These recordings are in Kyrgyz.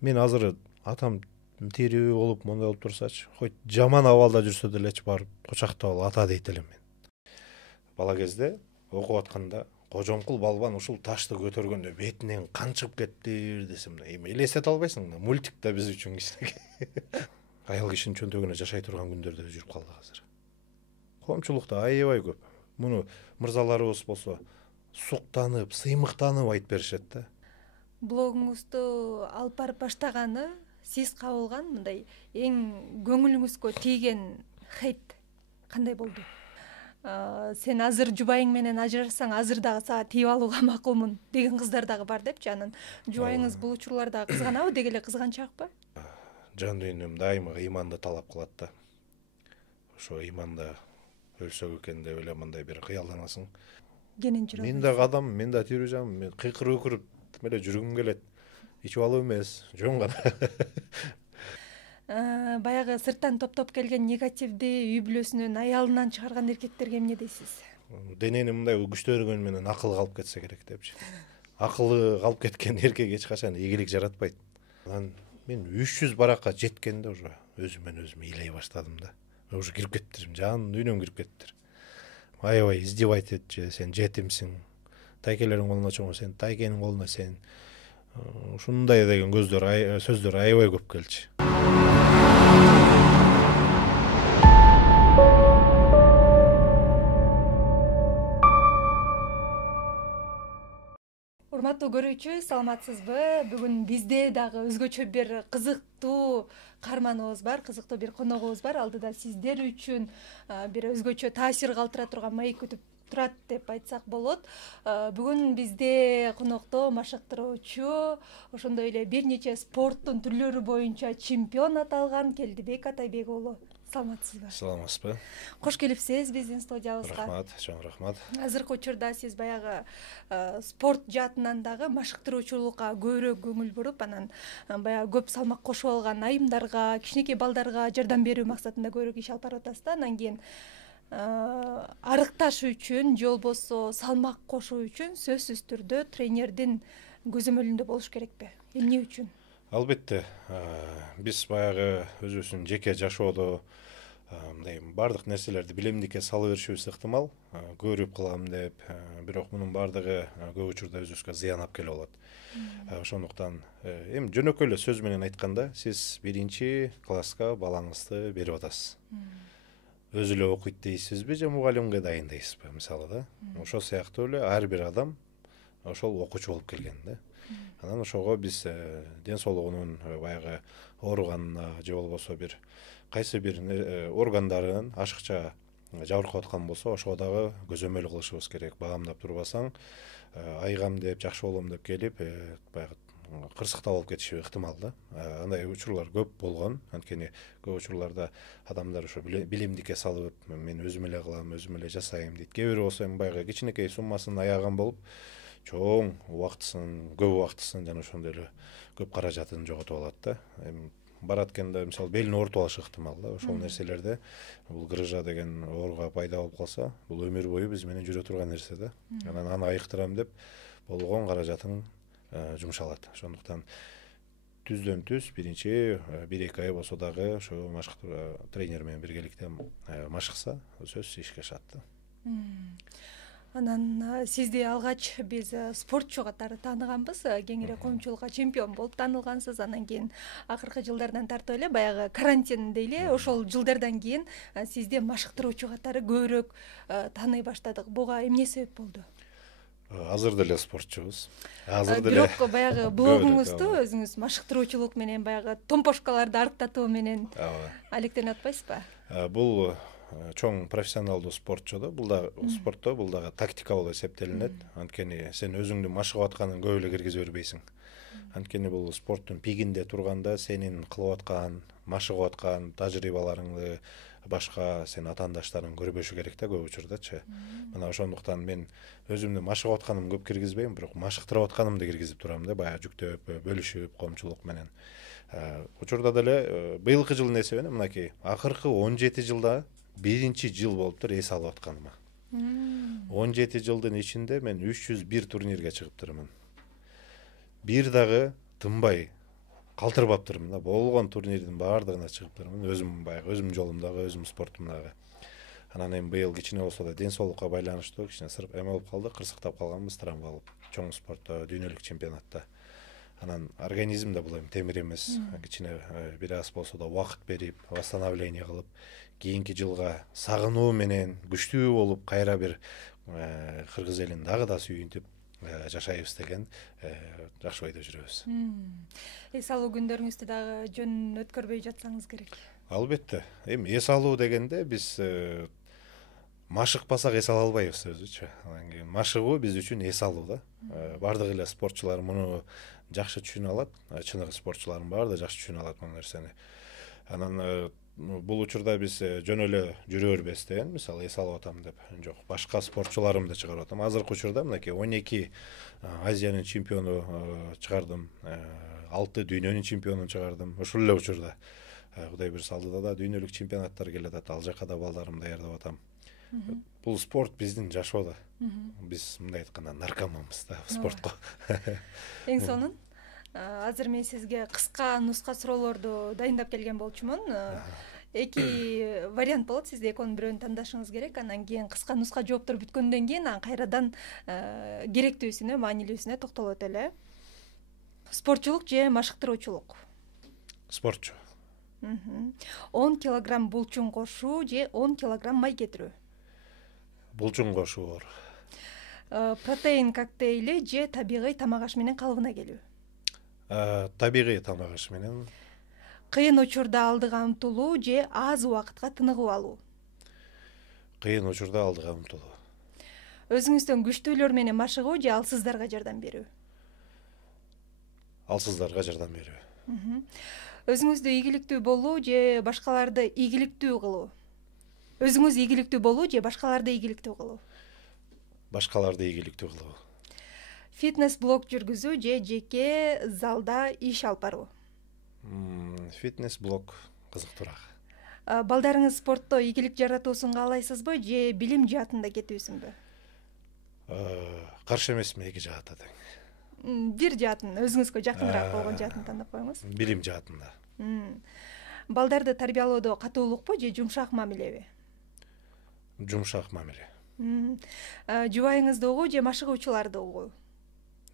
Мен азыр атам тирүү болуп мондай болуп турсачы, хоть жаман абалда жүрсө делечи барып кучактап алып ата дейт элем мен. Бала кезде окуп атканда Кожомкул балбан ушул ташты көтөргөндө бетинен кан чыгып кетти десем, эми элестете албайсың да, мультик да биз үчүн кичинекей. Аял кишинин чөнтөгүнө жашай турган күндөрдө жүрүп калдык азыр. Коомчулукта аябай көп. Муну мырзаларыбыз болсо суктанып, сыймыктанып айтып беришет да. Блогуңузду алып барып баштаганы сиз кабылган мындай эң көңүлүңүзгө тийген хейт кандай болду? Сен азыр жубайың менен ажырашсаң азыр дагы сага тийип алууга макулмун деген кыздар дагы бар депчи. Анан жубайыңыз бул учурларда кызганабы, деги эле кызганчаакпы? Жан дүйнөм дайыма ыйманды талап кылат да. Ошо ыйманда өлсөк экен деп эле мындай бир кыялданасың. Кенен жүрөм. Мен да кадам, мен да тирүү жан, мен кыйкырып өкүрүп эле жүргүм келет. Ичип алып эмес, жөн гана. Баягы сырттан топтоп келген негативди үй бүлөсүнөн, аялынан чыгарган эркектерге эмне дейсиз? Денени мындай күчтөргөн менен акыл калып кетсе керек депчи. Акылы калып кеткен эркек эч качан ийгилик жаратпайт. Анан мен 300 баракка жеткенде уже өзүмөн өзүм ыйлай баштадым да. Уже кирип кеттир, жан дүйнөм кирип кеттир. Аябай издевать этчи, сен жетимсиң. Тайкелердин колуна чоңо сен, тайкенин колуна сен. Ушундай деген сөздөр аябай көп келчи. Урматтуу көрүүчү, саламатсызбы? Бүгүн бизде дагы өзгөчө бир кызыктуу каарманыбыз бар, кызыктуу бир коногубуз бар. Алдыда сиздер үчүн бир өзгөчө таасир калтыра турган маек күтүп турат деп айтсак болот. Бүгүн бизде конокто машыктыруучу, ошондой эле бир нече спорттун түрлөрү боюнча чемпион аталган Келдибек Атайбек уулу. Саламатсызбы? Саламатсызбы? Кош келипсиз биздин студиябызга. Рахмат, чоң рахмат. Азыркы учурда сиз баягы спорт жаатынан дагы машыктыруучулукка көбүрөөк көңүл буруп, анан баягы көп салмак кошуп алган айымдарга, кичинекей балдарга жардам берүү максатында көбүрөөк иш алып барып атасыз да. Анан кийин арыкташ үчүн же болбосо салмак кошуу үчүн сөзсүз түрдө тренердин көзөмөлүндө болуш керекпи? Эмне үчүн? Албетте, биз баягы өзүбүздүн жеке жашоодо мындай бардык нерселерди билемдикке сала беришибиз ыктымал, көрүп кылам деп, бирок мунун бардыгы көп учурда өзүбүзгө зыян алып келип алат. Ошондуктан эми жөнөкөй эле сөз менен айтканда, сиз 1-класска балаңызды берип атасыз. Өзү эле окуйт дейсизби же мугалимге дайындайсызбы, мисалы да? Ошол сыяктуу эле ар бир адам ошол окуучу болуп келген да. Анан ошого биз ден соолугунун баягы ооруганына же болбосо бир кайсы бир органдарын ашыкча жабыркап аткан болсо, ошого дагы көзөмөл кылышыбыз керек. Багамдап турбасаң, айгам деп, жакшы болом деп келип, баягы кырсыктап алып кетиши ыктымал да. Андай учурлар көп болгон. Анткени көп учурларда адамдар ошо билемдикке салып, мен өзүм эле кылам, өзүм эле жасайм дейт. Кээ бирөө болсо эми баягы кичинекей суммасын аяган болуп, чоң убактысын, көп убактысын жана ошондой эле көп каражатын жоготуп алат да. Эми барат экенде мисалы белин оорутуп алышы ыктымал да. Ошол нерселерде бул грыжа деген ооруга пайда болуп калса, бул өмүр бою биз менен жүрө турган нерсе да. Анан аны айыктырам деп болгон каражатын жумшалат. Ошондуктан түздөн түз 1-2 ай болсо дагы ошо тренер менен биргеликте машыкса, сөзсүз ишке ашат да. Анан сизди алгач биз спортчу катары тааныганбыз. Кеңири коомчулукка чемпион болуп таанылгансыз. Анан кийин акыркы жылдардан тартып эле баягы карантин дейли, ошол жылдардан кийин сизди машыктыруучу катары көбүрөөк тааный баштадык. Буга эмне себеп болду? Азыр деле спортчубуз. Азыр деле. Бирок баягы блогуңузду өзүңүз машыктыруучулук менен, баягы томпошкаларды арыктатуу менен алектенип атпайсызбы? Бул чоң профессионалдуу спортчу да, бул да спортто, бул дагы тактика болуп эсептелинет. Анткени сен өзүңдүн машыгып атканын көп эле киргизе бербейсиң. Анткени бул спорттун пигинде турганда сенин кылып аткан, машыгып аткан тажрыйбаларыңды башка сен атаандаштарың көрбөшү керек да көп учурдачы. Мына ошондуктан мен өзүмдүн машыгып атканымды көп киргизбейм, бирок машыктырып атканымды киргизип турам да, баягы жүктөп, бөлүшүп коомчулук менен. Учурда деле быйылкы жылдын эсебине мынакей акыркы 17 жылда 1-жыл болуптур эс алып атканыма. 17 жылдын ичинде мен 301 турнирге чыгыптырмын. Бир дагы тынбай калтырбаптырмын да. Болгон турнирдин баардыгына чыгыптырмын. Өзүм баягы өзүм жолумдагы, өзүм спортумдагы. Анан эми быйыл кичине болсо да ден соолукка байланыштуу кичине сырып эме болуп калдык, кырсыктап калганбыз, травма болуп. Чоң спортто, дүйнөлүк чемпионатта. Анан организмде бул эми темир эмес. Кичине бир аз болсо да убакыт берип, восстановление кылып, кийинки жылга сагынуу менен күчтүү болуп, кайра бир кыргыз элин дагы да сүйүнтүп жашайбыз деген жакшы ойдо жүрөбүз. Эс алуу күндөрүңүздү дагы жөн өткөрбөй жатсаңыз керек. Албетте. Эми эс алуу дегенде биз машыкпасак эс ала албайбыз өзүчү. Анан кийин машыгуу биз үчүн эс алуу да. Бардык эле спортчулар муну жакшы түшүнө алат. Чыныгы спортчулардын баары да жакшы түшүнө алат бул нерсени. Анан бул учурда биз жөн эле жүрө бербестен, мисалы эс алып атам деп, жок, башка спортчуларымды чыгарып атам. Азыркы учурда мынакей 12 Азиянын чемпиону чыгардым, 6 дүйнөнүн чемпионун чыгардым. Ушул эле учурда Кудай буйруса алдыда да дүйнөлүк чемпионаттар келе атат. Ал жака да балдарымды даярдап атам. Бул спорт биздин жашоодо. Биз мындай айтканда наркоманбыз да спортко. Эң сонун азыр мен сизге кыска нуска суроолорду дайындап келген болчумун. Эки вариант болот, сиз экөөнүн бирөөнү тандашыңыз керек. Анан кийин кыска нуска жооптор бүткөндөн кийин анан кайрадан керектүүсүнө, маанилүүсүнө токтолот эле. Спортчулук же машыктыруучулук? Спортчу. 10 килограмм булчуң кошуу же 10 килограмм май кетирүү? Булчуң кошуу. Протеин коктейли же табигый тамак аш менен калыбына келүү? Табигый тамак аш менен. Кыйын учурда алдыга умтулуу же аз убакытка тыныгып алуу? Кыйын учурда алдыга умтулуу. Өзүңүздөн күчтүүлөр менен машыгуу же алсыздарга жардам берүү? Алсыздарга жардам берүү. Өзүңүздө ийгиликтүү болуу же башкаларды ийгиликтүү кылуу? Өзүңүз ийгиликтүү болуу же башкаларды ийгиликтүү кылуу? Башкаларды ийгиликтүү кылуу. Фитнес блог жүргүзүү же жеке залда иш алып баруу? Фитнес блог кызыктуураак. Балдарыңыз спортто ийгилик жаратуусун каалайсызбы же билим жаатында кетүүсүнбү? Каршы эмесмин эки жаатта тең. Бир жаатын, өзүңүзгө жакыныраак болгон жаатын тандап коюңуз. Билим жаатында. Балдарды тарбиялоодо катуулукпу же жумшак мамилеби? Жумшак мамиле. Жубайыңызды угуу же машыгуучуларды угуу?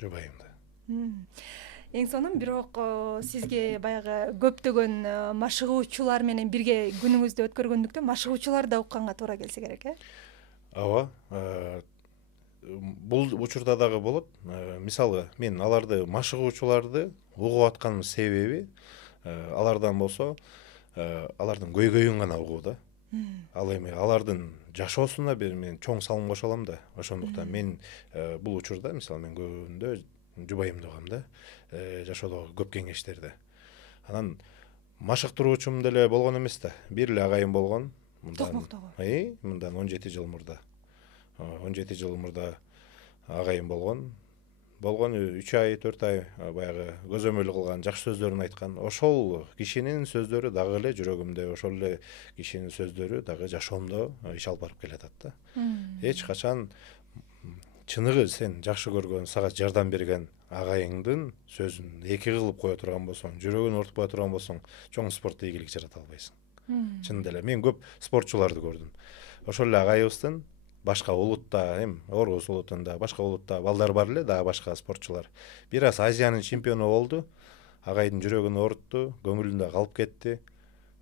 Жубайымды. Эң сонун, бирок сизге баягы көптөгөн машыгуучулар менен бирге күнүңүздү өткөргөндүктөн машыгуучулар да укканга туура келсе керек, Ооба. Бул учурда дагы болот. Мисалы, мен аларды машыгуучуларды угуп атканын себеби алардан болсо, алардын көйгөйүн гана угуу да. Ал эми алардын жашоосуна мен чоң салым кошо алам да. Ошондуктан мен бул учурда, мисалы, мен көбүндө жубайымды угам да, жашоодогу көп кеңештерди. Анан машыктыруучум деле болгон эмес да. Бир эле агайым болгон. Токмоктогу. Мындан 17 жыл мурда. 17 жыл мурда агайым болгон. 3 ай, 4 ай баягы көзөмөл кылган, жакшы сөздөрүн айткан. Ошол кишинин сөздөрү дагы эле жүрөгүмдө, ошол эле кишинин сөздөрү дагы жашоомдо иш алып барып келатат да. Эч качан чыныгы сен жакшы көргөн, сага жардам берген агайыңдын сөзүн эки кылып кое турган болсоң, жүрөгүн ортуп кое турган болсоң, чоң спортто ийгилик жарата албайсың. Чынында эле мен көп спортчуларды көрдүм. Ошол эле агайыбыздын башка улутта, Орус улутунда, башка улутта балдар бар эле, дагы башка спортчулар. Бир аз Азиянын чемпиону болду. Агайдын жүрөгүн оорутtu, көңүлүндө калып кетти.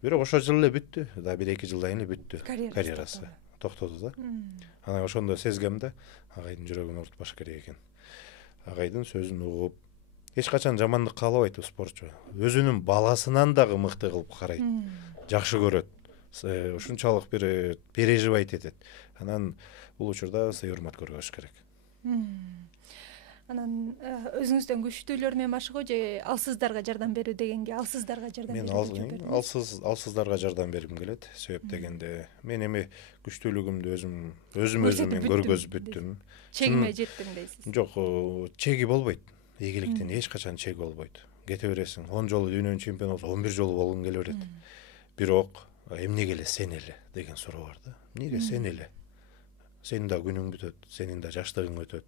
Бирок ошол жылы эле бүттү. Да 1-2 жылдан эле бүттү карьерасы. Токтоду да. Анан ошондо сезгем да, агайдын жүрөгүн оорутпаш керек экен. Агайдын сөзүн угуп, эч качан жамандык каалабайт спортчу. Өзүнүн баласынан дагы мыкты кылып карайт. Жакшы көрөт. Ушунчалык бир переживать этет. Анан бул учурда сый урмат көргөзүш керек. Анан өзүңүздөн күчтүүлөр менен машыгуу же алсыздарга жардам берүү дегенге алсыздарга жардам берүү? Мен алсыздарга жардам бергим келет. Себеп дегенде мен эми күчтүүлүгүмдү өзүм көргөзүп бүттүм. Чегиме жеттим дейсиз? Жок, чеги болбойт. Ийгиликтин эч качан чеги болбойт. Кете бересиң. 10 жолу дүйнөнүн чемпиону болсо 11 жолу болгуң келе берет. Бирок эмнеге эле сен эле деген суроо бар да. Эмнеге сен эле? Сенин да күнүң бүтөт, сенин да жаштыгың өтөт.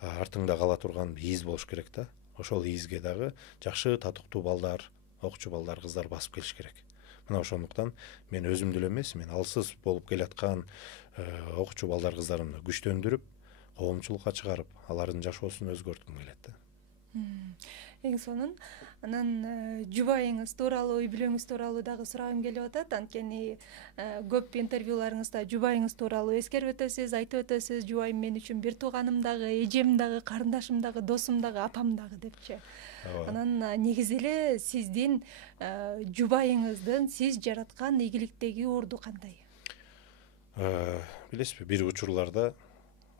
Артыңда кала турган из болуш керек да. ошол изге дагы жакшы татыктуу балдар, окуучу балдар, кыздар басып келиш керек. Мына ошондуктан мен өзүмдү эле эмес, мен алсыз болуп келаткан окуучу балдар, кыздарымды күчтөндүрүп, коомчулукка чыгарып, алардын жашоосун өзгөрткүм келет да. Эң сонун анан жубайыңыз тууралуу, үй бүлөңүз тууралуу дагы сурагым келип атат. Анткени көп интервьюларыңызда жубайыңыз тууралуу эскерип өтөсүз, айтып өтөсүз. Жубайым мен үчүн бир тууганым дагы, эжем дагы, карындашым дагы, досум дагы, апам дагы депчи. Анан негизи эле сиздин жубайыңыздын сиз жараткан ийгиликтеги орду кандай? Билесизби, бир учурларда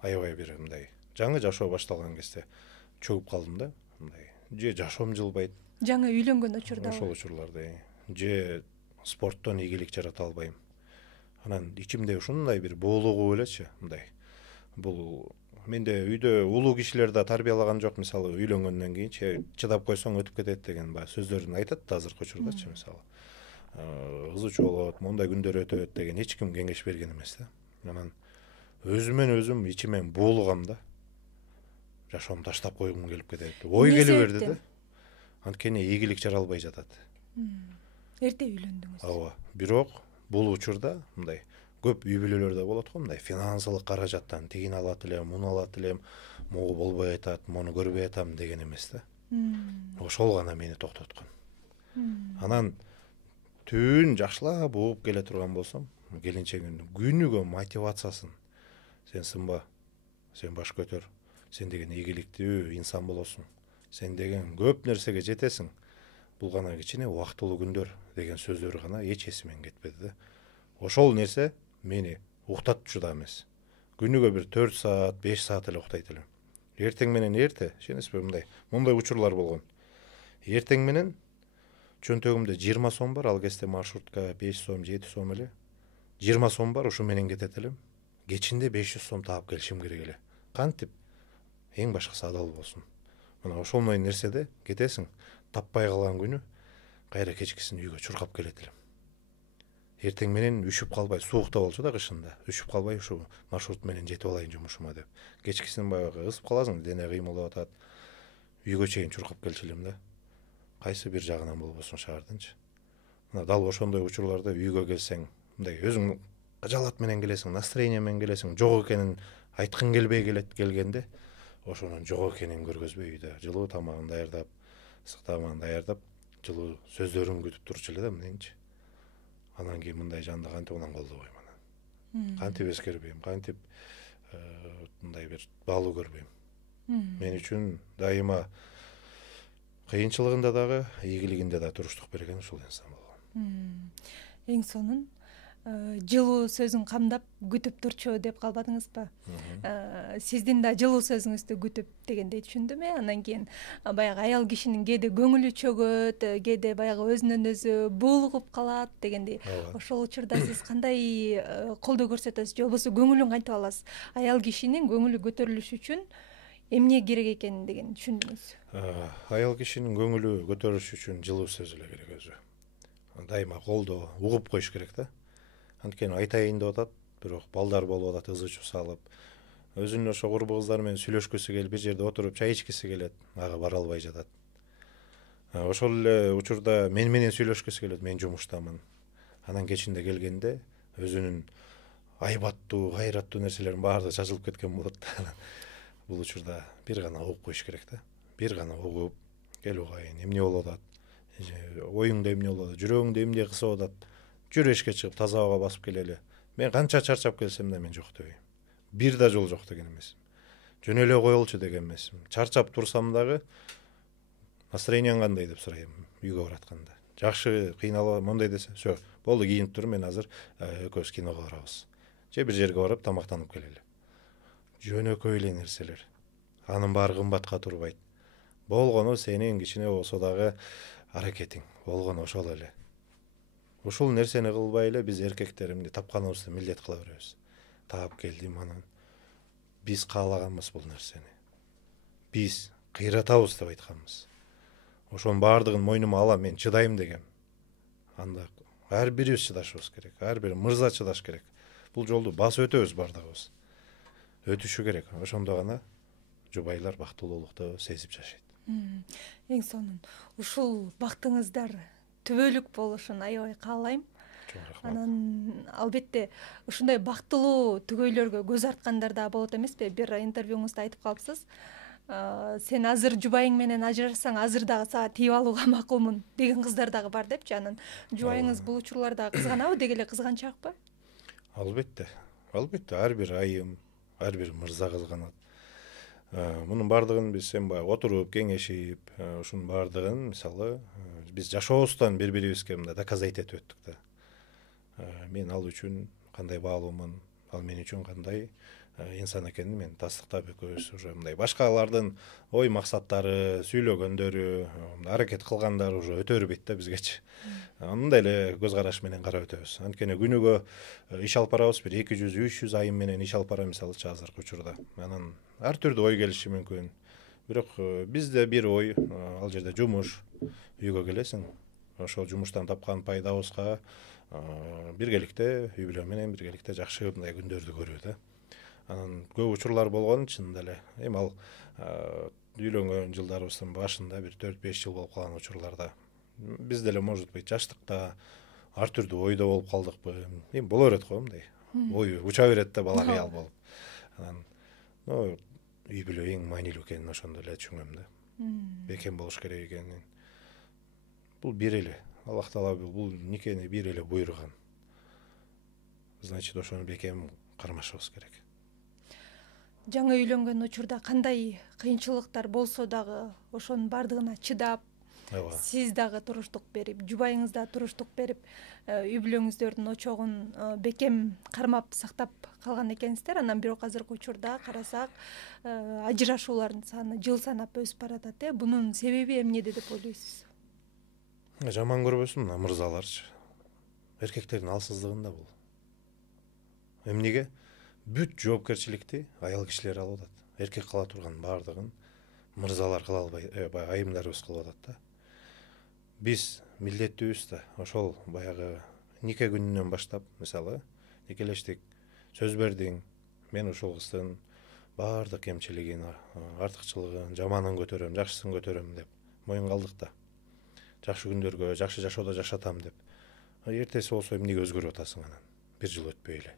аябай бир мындай жаңы жашоо башталган кезде чөгүп калдым да. Мындай же жашоом жылбайт. Жаңы үйлөнгөн учурда. Ошол учурларда же спорттон ийгилик жарата албайм. Анан ичимде ушундай бир боолугуу элечи, мындай. Бул менде үйдө улуу кишилер да тарбиялаган жок, мисалы үйлөнгөндөн кийин чыдап койсоң өтүп кетет деген баягы сөздөрүн айтат да азыркы учурдачы, мисалы. Кыз учу болот, мондай күндөр өтөт деген эч ким кеңеш берген эмес да. Анан өзүмөн өзүм ичимен боолугам да. Жашоомду таштап койгум келип кетет. Ой келе берди да. Анткени ийгилик жара албай жатат. Эрте үйлөндүңүз. Ооба. Бирок бул учурда мындай көп үй бүлөлөрдө болот го, мындай финансылык каражаттан тигин алат элем, муну алат элем, могу болбой атат, мону көрбөй атам деген эмес да. Ошол гана мени токтоткон. Анан түн жакшылап угуп келе турган болсом, келинчегимдин күнүгө мотивациясын, сен сынба, сен баш көтөр, сен деген ийгиликтүү инсан болосуң, сен деген көп нерсеге жетесиң, бул гана кичине убактылуу күндөр деген сөздөр гана эч эсимен кетпеди да. Ошол нерсе мени уктатчу да эмес. Күнүгө бир 4 саат, 5 саат эле уктайт элем. Эртең менен сенесизби, мындай учурлар болгон. Эртең менен чөнтөгүмдө 20 сом бар, ал кезде маршрутка 5 сом, 7 сом эле. 20 сом бар, ушу менен кетет элем. Кечинде 500 сом таап келишим керек эле. Кантип? Эң башкысы адал болсун. Мына ошондой нерседе кетесиң, таппай калган күнү кайра кечкисин үйгө чуркап келет элем. Эртең менен үшүп калбай, суукта болчу да кышында, үшүп калбай ушу маршрут менен жетип алайын жумушума деп. Кечкисин баягы ысып каласың, дене кыймылдап атат. Үйгө чейин чуркап келчү элем да. Кайсы бир жагынан болбосун шаардынчы. Мына дал ошондой учурларда үйгө келсең, мындай өзүң кыжалат менен келесиң, настроение менен келесиң, жок экенин айткың келбей келгенде, ошонун жок экенин көргөзбөй үйдө жылуу тамагын даярдап, ысык тамагын даярдап, жылуу сөздөрүн күтүп турчу эле да мененчи. Анан кийин мындай жанды кантип анан колдобойм анан. Кантип эскербейм, кантип мындай бир баалуу көрбөйм. Мен үчүн дайыма кыйынчылыгында дагы, ийгилигинде да туруштук берген ушул инсан болгон. Эң сонун жылуу сөзүн камдап күтүп турчу деп калбадыңызбы? Сиздин да жылуу сөзүңүздү күтүп дегендей түшүндүм. Анан кийин баягы аял кишинин кээде көңүлү чөгөт, кээде баягы өзүнөн өзү булугуп калат дегендей. Ошол учурда сиз кандай колдоо көрсөтөсүз же болбосо көңүлүн кантип аласыз? Аял кишинин көңүлү көтөрүлүш үчүн эмне керек экенин деген түшүндүңүз? Аял кишинин көңүлү көтөрүлүш үчүн жылуу сөз эле керек өзү. Дайыма колдоо, угуп коюш керек да. Анткени айтайын деп атат, бирок балдар болуп атат, ызы чуу салып, өзүнүн ошо курбу кыздар менен сүйлөшкүсү келип, бир жерде отуруп чай ичкиси келет, ага бара албай жатат. Ошол эле учурда мен менен сүйлөшкүсү келет, мен жумуштамын. Анан кечинде келгенде өзүнүн айбаттуу, кайраттуу нерселеринин баары чачылып кеткен болот да. Бул учурда бир гана угуп коюш керек да. Бир гана угуп, кел угайын, эмне болуп атат? Оюңда эмне болуп атат? Жүрөгүңдө эмне кысып атат? Жүр эшикке чыгып таза абага басып келели. Мен канча чарчап келсем да мен жок дебейм. Бир да жол жок деген эмесмин. Жөн эле коелучу деген эмесмин. Чарчап турсам дагы настроениең кандай деп сурайм үйгө баратканда. Жакшы, кыйналып мондай десе, "Всё, болду, кийинип тур, мен азыр экөөбүз киного барабыз." Же бир жерге барып тамактанып келели. Жөнөкөй эле нерселер. Анын баары кымбатка турбайт. Болгону сенин кичине болсо дагы аракетиң. Болгону ошол эле. Ушул нерсени кылбай эле биз эркектер эмне тапканыбызды милдет кыла беребиз. Таап келдим анан. Биз каалаганбыз бул нерсени. Биз кыйратабыз деп айтканбыз. Ошонун баардыгын мойнума алам, мен чыдайм дегем. Анда ар бирибиз чыдашыбыз керек. Ар бир мырза чыдаш керек. Бул жолду басып өтөбүз бардыгыбыз. Өтүшү керек. Ошондо гана жубайлар бактылуулукту сезип жашайт. Эң сонун ушул бактыңыздар түбөлүк болушун аябай каалайм. Чоң рахмат. Анан албетте ушундай бактылуу түгөйлөргө көз арткандар да болот эмеспи? Бир интервьюңузда айтып калыпсыз. Сен азыр жубайың менен ажырашсаң, азыр дагы сага тийип алууга макулмун деген кыздар дагы бар депчи. Анан жубайыңыз бул учурларда кызганабы, деги эле кызганчаакпы? Албетте, ар бир айым, ар бир мырза кызганат. Мунун баардыгын биз эми баягы отуруп кеңешип, ушунун баардыгын мисалы биз жашообуздан бири бирибизге мындай доказать этип өттүк да. Мен ал үчүн кандай баалуумун, ал мен үчүн кандай инсан экенин мен тастыктап экөөбүз уже мындай башкалардын ой максаттары, сүйлөгөндөрү, аракет кылгандары уже өтө бербейт да бизгечи. Мындай эле көз караш менен карап өтөбүз. Анткени күнүгө иш алып барабыз, бир 200-300 айым менен иш алып барам мисалычы азыркы учурда. Анан ар түрдүү ой келиши мүмкүн. Бирок бизде бир ой, ал жерде жумуш, үйгө келесиң. Ошол жумуштан тапкан пайдабызга биргеликте үй бүлө менен биргеликте жакшы мындай күндөрдү көрүү да. Анан көп учурлар болгон чынында эле. Эми ал үйлөнгөн жылдарыбыздын башында бир 4-5 жыл болуп калган учурларда биз деле может быть жаштыкта ар түрдүү ойдо болуп калдыкпы. Эми боло берет го мындай. Ой уча берет да бала кыял болуп. Анан үй бүлө эң маанилүү экенин ошондо эле түшүнөм да. Бекем болуш керек экенин. Бул бир эле. Аллах Таала бул никени бир эле буйруган. Значит, ошону бекем кармашыбыз керек. Жаңы үйлөнгөн учурда кандай кыйынчылыктар болсо дагы ошонун баардыгына чыдап, сиз дагы туруштук берип, жубайыңыз да туруштук берип, үй бүлөңүздөрдүн очогун бекем кармап сактап калган экенсиздер. Анан бирок азыркы учурда карасак, ажырашуулардын саны жыл санап өсүп баратат. Бунун себеби эмнеде деп ойлойсуз? Жаман көрбөсүн мына мырзаларчы. Эркектердин алсыздыгында бул. Эмнеге? Бүт жоопкерчиликти аял кишилер алып атат. Эркек кыла турган баардыгын мырзалар кыла албай, айымдарыбыз кылып атат да. Биз милдеттүүбүз да ошол баягы нике күнүнөн баштап, мисалы, никелештик, сөз бердиң, мен ушул кыздын баардык кемчилигин, артыкчылыгын, жаманын көтөрөм, жакшысын көтөрөм деп моюнга алдык да. Жакшы күндөргө, жакшы жашоодо жашатам деп. Эртеси болсо эмнеге өзгөрүп атасың анан? Бир жыл өтпөй эле.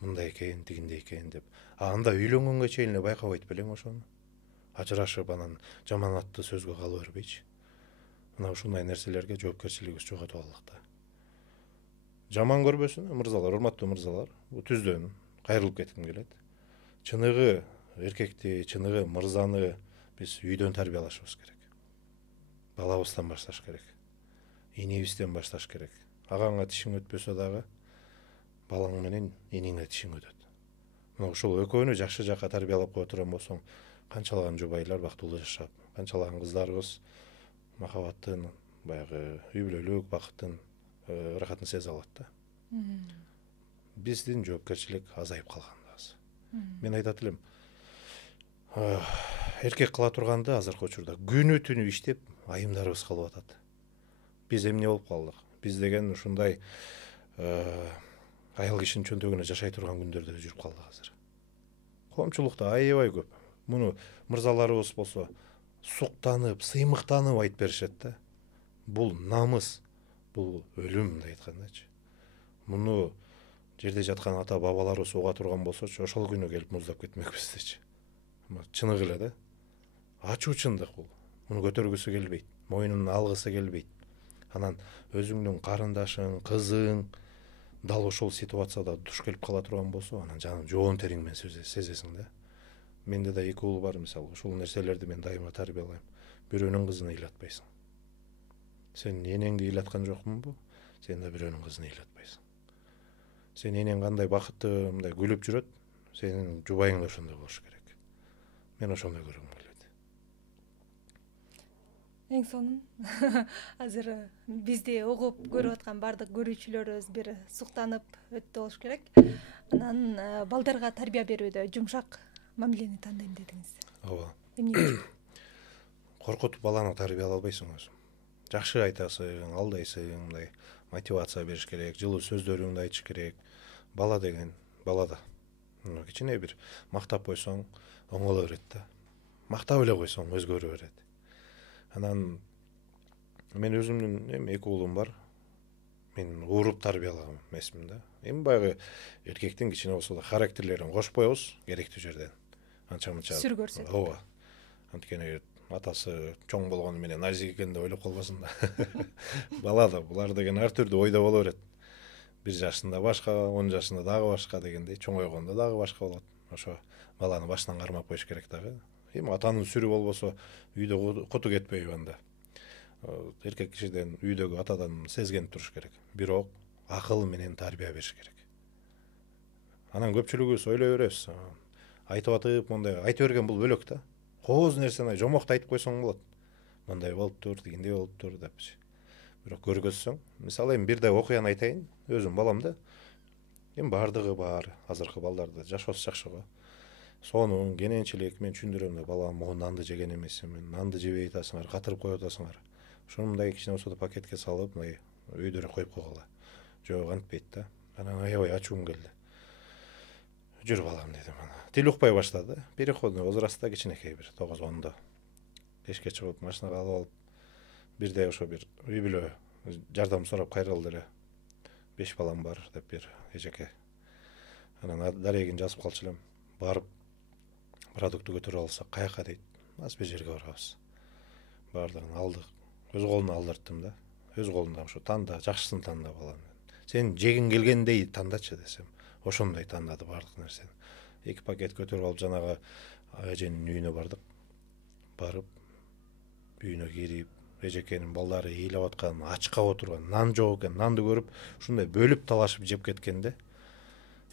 Мындай экен, тигиндей экен деп. Анда үйлөнгөнгө чейин эле байкабайт белең ошону. Ажырашып анан жаман атты сөзгө кала бербейчи. Мына ушундай нерселерге жоопкерчилигибиз жоготуп алдык да. Жаман көрбөсүн мырзалар, урматтуу мырзалар, бул түздөн кайрылып кетким келет. Чыныгы эркекти, чыныгы мырзаны биз үйдөн тарбиялашыбыз керек. Балабыздан башташ керек. Инибизден башташ керек. Агаңа тишиң өтпөсө дагы балаң менен эниңе тишиң өтөт. Мына ушул экөөнү жакшы жакка тарбиялап кое турган болсоң, канчалаган жубайлар бактылуу жашап, канчалаган кыздарыбыз махабаттын, баягы үй бүлөлүк бакыттын ырахатын сезе алат да. Биздин жоопкерчилик азайып калган да азыр. Мен айтат элем, эркек кыла турганды азыркы учурда күнү түнү иштеп айымдарыбыз кылып атат. Биз эмне болуп калдык? Биз деген ушундай аял кишинин чөнтөгүнө жашай турган күндөрдө жүрүп калдык азыр. Коомчулукта аябай көп. Муну мырзаларыбыз болсо суктанып, сыймыктанып айтып беришет да. Бул намыс, бул өлүм деп айткандачы. Муну жерде жаткан ата бабаларыбыз уга турган болсочу, ошол күнү келип муздап кетмекпиз дечи. Чыныгы эле да. Ачуу чындык бул. Муну көтөргүсү келбейт, мойнунан алгысы келбейт. Анан өзүңдүн карындашың, кызың дал ошол ситуацияда душ келип кала турган болсо, анан жаным жоон териң менен сезесиң да. Менде да 2 уул бар, мисалы, ушул нерселерди мен дайыма тарбиялайм. Бирөөнүн кызын ыйлатпайсың. Сен энеңди ыйлаткан жокмунбу? Сен да бирөөнүн кызын ыйлатпайсың. Сен энең кандай бакытты, мындай күлүп жүрөт, сенин жубайың да ошондой болуш керек. Мен ошондой көргүм келет. Эң сонун. Азыр бизди угуп көрүп аткан баардык көрүүчүлөрүбүз бир суктанып өттү болуш керек. Анан балдарга тарбия берүүдө жумшак мамилени тандайм дедиңиз. Ооба. Эмне үчүн? Коркутуп баланы тарбиялай албайсың өзүң. Жакшы айтасың, алдайсың, мындай мотивация бериш керек, жылуу сөздөрүңдү айтыш керек. Бала деген балада. Кичине бир мактап койсоң, оңоло берет да. Мактап эле койсоң өзгөрө берет. Анан мен өзүмдүн эми 2 уулум бар. Мен уруп тарбиялаган эмесмин да. Эми баягы эркектин кичине болсо да характерлерин кошпойбуз керектүү жерден. Анча мынча. Сүр көрсөтүп. Ооба. Анткени атасы чоң болгону менен нажик экен деп ойлоп калбасын да. Бала да булар деген ар түрдүү ойдо боло берет. 1 жашында башка, 10 жашында дагы башка дегендей, чоңойгондо дагы башка болот. Ошо баланы баштан кармап коюш керек дагы. Эми атанын сүрү болбосо үйдө куту кетпейби анда. Эркек кишиден үйдөгү атадан сезген туруш керек. Бирок акыл менен тарбия бериш керек. Анан көпчүлүгүбүз ойлой беребиз. Айтып атып, мондай айтып берген бул бөлөк да. Кооз нерсени жомокто айтып койсоң болот. Мындай болуптур, дегендей болуптур депчи. Бирок көргөзсөң, мисалы эми бирде окуяны айтайын, өзүм баламда. Эми бардыгы бар, азыркы балдарда жашоосу жакшы го. Сонун кененчилик мен түшүндүрөм да, балам, могу нанды жеген эмесмин, нанды жебей атасыңар, катырып коюп атасыңар. Ошону мындай кичине болсо да пакетке салып, мындай өйдөрү коюп койгула. Жок, антпейт да. Анан аябай ачуум келди. Жүр балам дедим ана. Тил укпай баштады. Переходный возрастта кичинекей бир 9-10до. Эшикке чыгып машинага алып алып, бирде ошо бир үй бүлө жардам сурап кайрылды эле. 5 балам бар деп бир эжеке. Анан дарегин жазып калчу элем. Барып продуктты көтөрүп алсак, каяка дейт. Аз бир жерге барабыз. Бардыгын алдык. Өз колуна алдырттым да. Өз колунда ошо танда, жакшысын танда балам. Сен жегиң келгендей тандачы десем, ошондой тандады бардык нерсени. 2 пакет көтөрүп алып жанагы эженин үйүнө бардык. Барып үйүнө кирип, эжекенин балдары ыйлап аткан, ачкап отурган, нан жок экен, нанды көрүп, ушундай бөлүп талашып жеп кеткенде,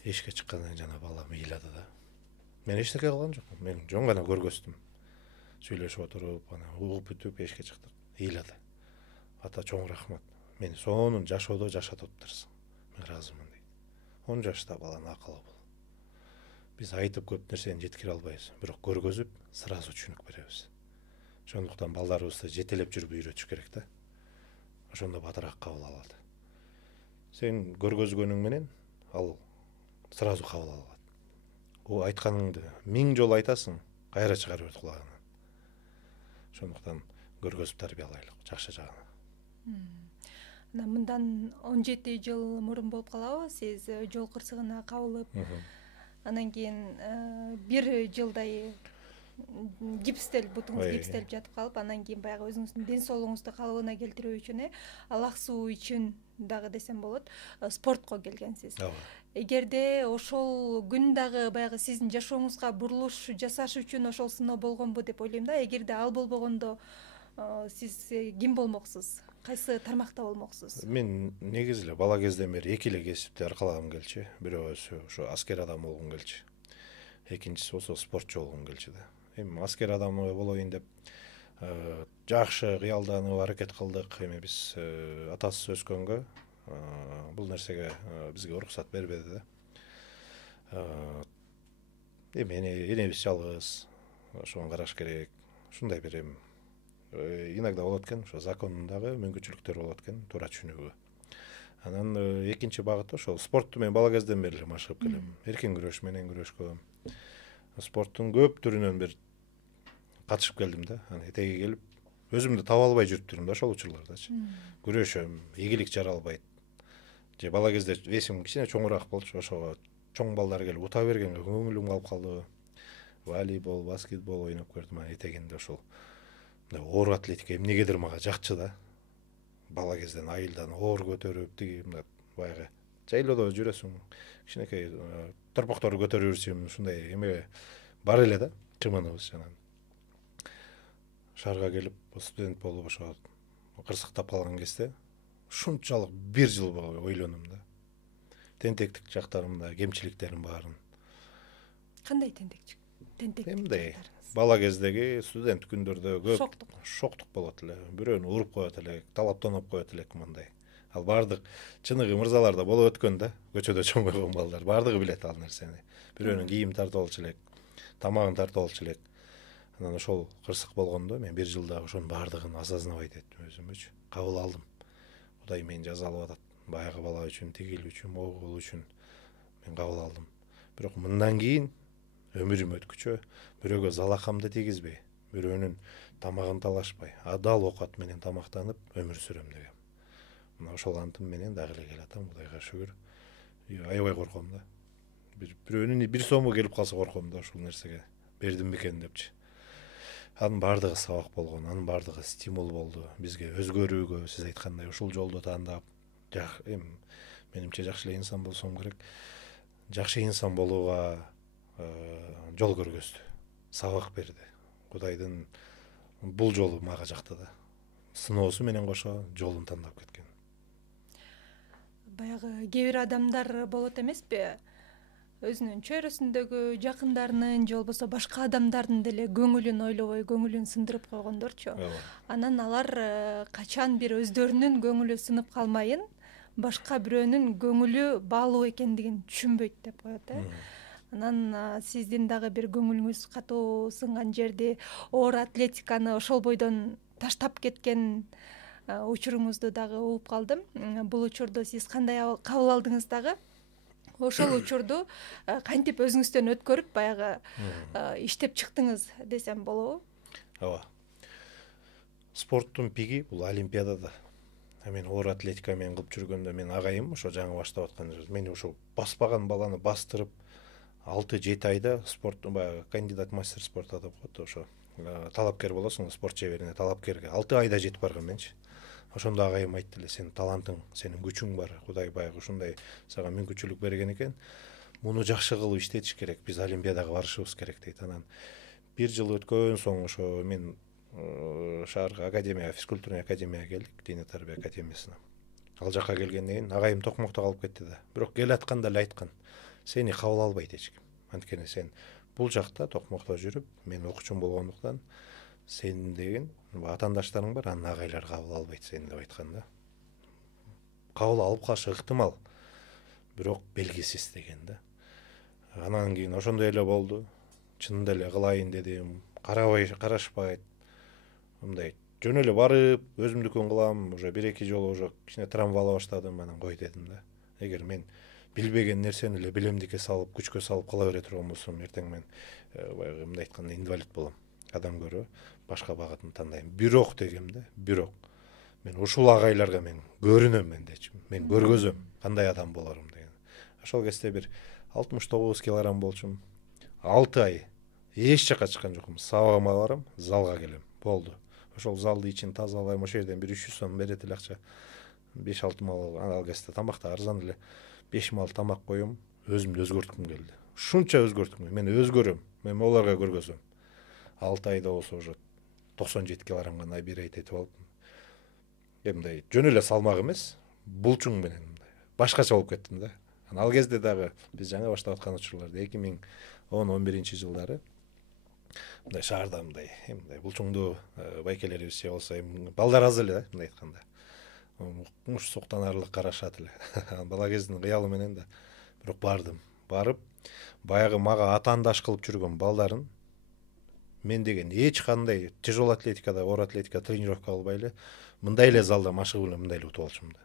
эшикке чыккандан жана балам ыйлады да. Мен эчтеке кылган жокмун. Мен жөн гана көргөздүм. Сүйлөшүп отуруп, анан угуп бүтүп эшикке чыктык. Ыйлады. Ата, чоң рахмат. Мени сонун жашоодо жашатып атыптырсың. Мен ыраазымын дейт. 10 жашта баланын акылы бул. Биз айтып көп нерсени жеткире албайбыз, бирок көргөзүп, сразу түшүнүк беребиз. Ошондуктан балдарыбызды жетелеп жүрүп үйрөтүш керек да. Ошондо батыраак кабыл алат. Сен көргөзгөнүң менен ал сразу кабыл алат. О айтканыңды 1000 жолу айтасың, кайра чыгарып берет кулагынан. Ошондуктан көргөзүп тарбиялайлык, жакшы жагына. Мындан 17 жыл мурун болуп калабы, сиз жол кырсыгына кабылып, анан кийин 1 жылдай гипстелип, бутуңуз гипстелип жатып калып, анан кийин баягы өзүңүздүн ден соолугуңузду калыбына келтирүү үчүн, ал ак суу үчүн дагы десем болот, спортко келгенсиз. Эгерде ошол күн дагы баягы сиздин жашооңузга бурулуш жасаш үчүн ошол сыноо болгонбу деп ойлойм да. Эгерде ал болбогондо сиз ким болмоксуз? Кайсы тармакта болмоксуз? Мен негизи эле бала кезден бери 2 эле кесипти аркалагым келчү. Бирөөсү ошо аскер адам болгум келчү. Экинчиси болсо спортчу болгум келчү да. Эми аскер адамы болоюн деп жакшы кыялданып аракет кылдык. Эми биз атасыз өскөнгө бул нерсеге бизге уруксат бербеди да. Эми энебиз жалгыз, ошого караш керек. Ушундай бир эми иногда болот экен, ошо закондагы мүмкүнчүлүктөр болот экен, туура түшүнүүгө. Анан экинчи багыт ошол спортту мен бала кезден бери эле машыгып келем. Эркин күрөш менен күрөшкөм. Спорттун көп түрүнөн бир катышып келдим да. Анан этеги келип, өзүмдү таба албай жүрүптүрмүн да ошол учурлардачы. Күрөшөм, ийгилик жаралбайт. Же бала кезде весим кичине чоңураак болчу, ошого чоң балдар келип ута бергенге көңүлүм калып калды. Волейбол, баскетбол ойноп көрдүм. Анан этегинде ошол оор атлетика эмнегедир мага жакчы да. Бала кезден айылдан оор көтөрүп, тиги баягы жайлоодо жүрөсүң, кичинекей торпокторду көтөрүп жүрсүм, ушундай эме бар эле да, чымыныбыз жанагы. Шаарга келип, студент болуп ошо кырсыктап калган кезде ушунчалык 1 жыл ойлондум да. Тентектик жактарымда, кемчиликтерим баарын. Кандай тентектик? Эмне? Бала кездеги студент күндөрдө көп шоктук болот эле. Бирөөнү уруп коет элек, талаптанып коет элек мындай. Ал бардык чыныгы мырзалар да болуп өткөн да, көчөдө чоңойгон балдар бардыгы билет ал нерсени. Бирөөнүн кийим тартып алчу элек, тамагын тартып алчу элек. Анан ошол кырсык болгондо мен 1 жылда ошонун бардыгын осознавать эттим өзүмчү. Кабыл алдым. Кудай мени жазалап атат. Баягы бала үчүн, тигил үчүн, могул үчүн мен кабыл алдым. Бирок мындан кийин өмүрүм өткүчө бирөөгө залакамды тийгизбей, бирөөнүн тамагын талашпай, адал оокат менен тамактанып өмүр сүрөм дегем. Мына ошол антым менен дагы эле келатам, Кудайга шүгүр. Аябай корком да. Бирөөнүн бир сому келип калса корком да, ушул нерсеге бердим бекен депчи. Анын баардыгы сабак болгон, анын баардыгы стимул болду бизге өзгөрүүгө, сиз айткандай ушул жолду тандап, менимче жакшы эле инсан болсом керек. Жакшы инсан болууга жол көргөздү, сабак берди. Кудайдын бул жолу мага жакты да. Сыноосу менен кошо жолун тандап кеткен. Баягы кээ бир адамдар болот эмеспи? Өзүнүн чөйрөсүндөгү жакындарынын же болбосо башка адамдардын деле көңүлүн ойлобой, көңүлүн сындырып койгондорчу. Анан алар качан бир өздөрүнүн көңүлү сынып калмайын, башка бирөөнүн көңүлү баалуу экендигин түшүнбөйт деп коет. Анан сиздин дагы бир көңүлүңүз катуу сынган жерди, оор атлетиканы ошол бойдон таштап кеткен учуруңузду дагы угуп калдым. Бул учурду сиз кандай кабыл алдыңыз дагы? Ошол учурду кантип өзүңүздөн өткөрүп баягы иштеп чыктыңыз десем болобу? Ооба. Спорттун пиги бул олимпиадада. Мен оор атлетика менен кылып жүргөндө мен агайым ошо жаңы баштап аткан мени ошо баспаган баланы бастырып 6-7 айда спорттун баягы кандидат мастер спорта деп коет, ошо талапкер болосуң, спорт шеберине талапкерге 6 айда жетип барган менчи. Ошондо агайым айтты эле, сенин талантың, сенин күчүң бар. Кудай баягы ушундай сага мүмкүнчүлүк берген экен. Муну жакшы кылып иштетиш керек. Биз олимпиадага барышыбыз керек дейт. Анан бир жыл өткөн соң ошо мен шаарга академия, физкультурный академияга келдик, диний тарбия академиясына. Ал жака келгенден кийин агайым Токмокто калып кетти да. Бирок келатканда эле айткан, сени кабыл албайт эч ким. Анткени сен бул жакта Токмокто жүрүп, мен окуучум болгондуктан сен деген атаандаштарың бар, анын агайлар кабыл албайт сени деп айткан да. Кабыл алып калышы ыктымал, бирок белгисиз деген да. Анан кийин ошондой эле болду. Чынында эле кылайын дедим, карашпайт. Мындай жөн эле барып, өзүмдүкүн кылам, уже 1-2 жолу уже кичине травмалана баштадым, анан кой дедим да. Эгер мен билбеген нерсени эле билемдикке салып, күчкө салып кыла бере турган болсом, эртең мен баягы мындай айтканда инвалид болом. Адам көрө башка багытын тандайм. Бирок дегем да, бирок мен ушул агайларга мен көрүнөм мен дечим. Мен көргөзөм кандай адам болорум деген. Ошол кезде бир 69 килограмм болчумун. 6 ай эч жака чыккан жокмун. Сабагыма барам, залга келем. Болду. Ошол залды ичин тазалайм, ошол жерден бир 300 сом берет эле акча. 5-6 мал ал кезде тамак да арзан эле. 5 мал тамак коем, өзүмдү өзгөрткүм келди. Ушунча өзгөрттүм. Мен өзгөрөм. Мен оларга көргөзөм. 6 айда болсо уже 97 килограммга бир айда этип алыптым. Мындай жөн эле салмак эмес, булчуң менен башкача болуп кеттим да. Ал кезде дагы биз жаңы баштап аткан учурларда 2010-11 жылдары мындай шаарда мындай булчуңдуу байкелерибиз же болсо балдар аз эле, мындай айтканда. Муш суктанарлык карашат эле. Бала кездин кыялы менен да. Бирок бардым. Барып, баягы мага атаандаш кылып жүргөн балдарын мен деген эч кандай тяжел атлетикада, оор атлетика тренировка кылбай эле мындай эле залда машыгып эле мындай эле утуп алчумун да.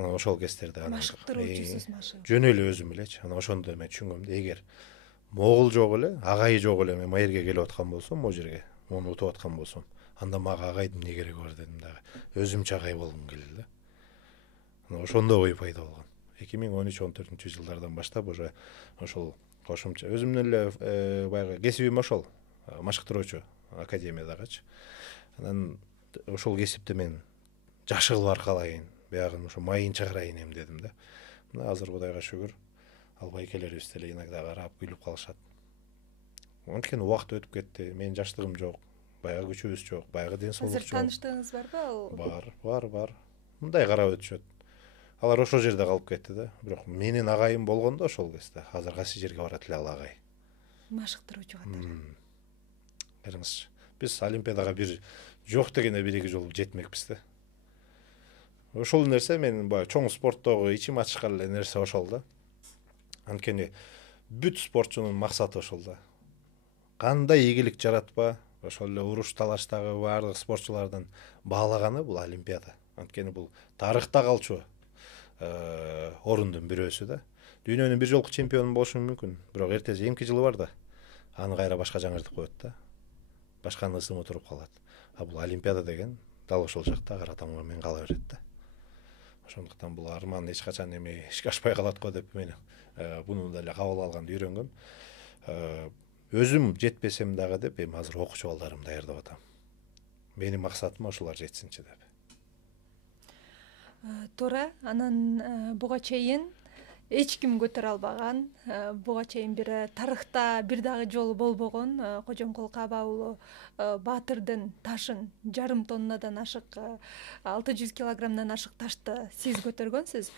Анан ошол кездерде машыктыруучусуз машыгып. Жөн эле өзүм элечи. Анан ошондо мен түшүнгөм да, эгер могул жок эле, агай жок эле мен маерге келип аткан болсом, могу жерге, муну утуп аткан болсом, анда мага агайдын эмне кереги бар дедим дагы. Өзүмчө агай болгум келди да. Анан ошондо ой пайда болгон. 2013-14 жылдардан баштап уже ошол кошумча өзүмдүн эле баягы кесибим ошол, машыктыруучу академиядагычы. Анан ошол кесипти мен жакшы кылып аркалайын, биягын ошо майын чыгарайын эми дедим да. Мына азыр Кудайга шүгүр, ал байкелерибиз деле иногда карап күлүп калышат. Анткени убакыт өтүп кетти, менин жаштыгым жок, баягы күчүбүз жок, баягы ден соолук жок. Азыр тааныштыгыңыз барбы? Бар. Мындай карап өтүшөт. Алар ошол жерде калып кетти да. Бирок менин агайым болгондо ошол кезде азыр кайсы жерге барат эле ал агай. Машыктыруучу катары. Караңызчы. Биз олимпиадага бир жок дегенде 1-2 жолу жетмекпиз да. Ошол нерсе менин баягы чоң спорттогу ичим ачышкан эле нерсе ошол да. Анткени бүт спортчунун максаты ошол да. Кандай ийгилик жаратпа, ошол эле уруш талаштагы баардык спортчулардын баалаганы бул олимпиада. Анткени бул тарыхта калчу орундун бирөөсү да. Дүйнөнүн бир жолку чемпиону болушу мүмкүн, бирок эртеси эмки жылы бар да. Аны кайра башка жаңыртып коет да. башканын ысымы туруп калат. А бул олимпиада деген дал ошол жакта кара тамгымен кала берет да. Ошондуктан бул арман эч качан эми ишке ашпай калат го деп мен буну деле кабыл алганды үйрөнгөм. Өзүм жетпесем дагы деп эми азыр окуучу балдарымды даярдап атам. Менин максатым ошолар жетсинчи деп. Туура, анан буга чейин эч ким көтөрө албаган, буга чейин бир тарыхта бир дагы жолу болбогон Кожомкул Каба уулу Баатырдын ташын жарым тоннадан ашык 600 килограммдан ашык ташты сиз көтөргөнсүз.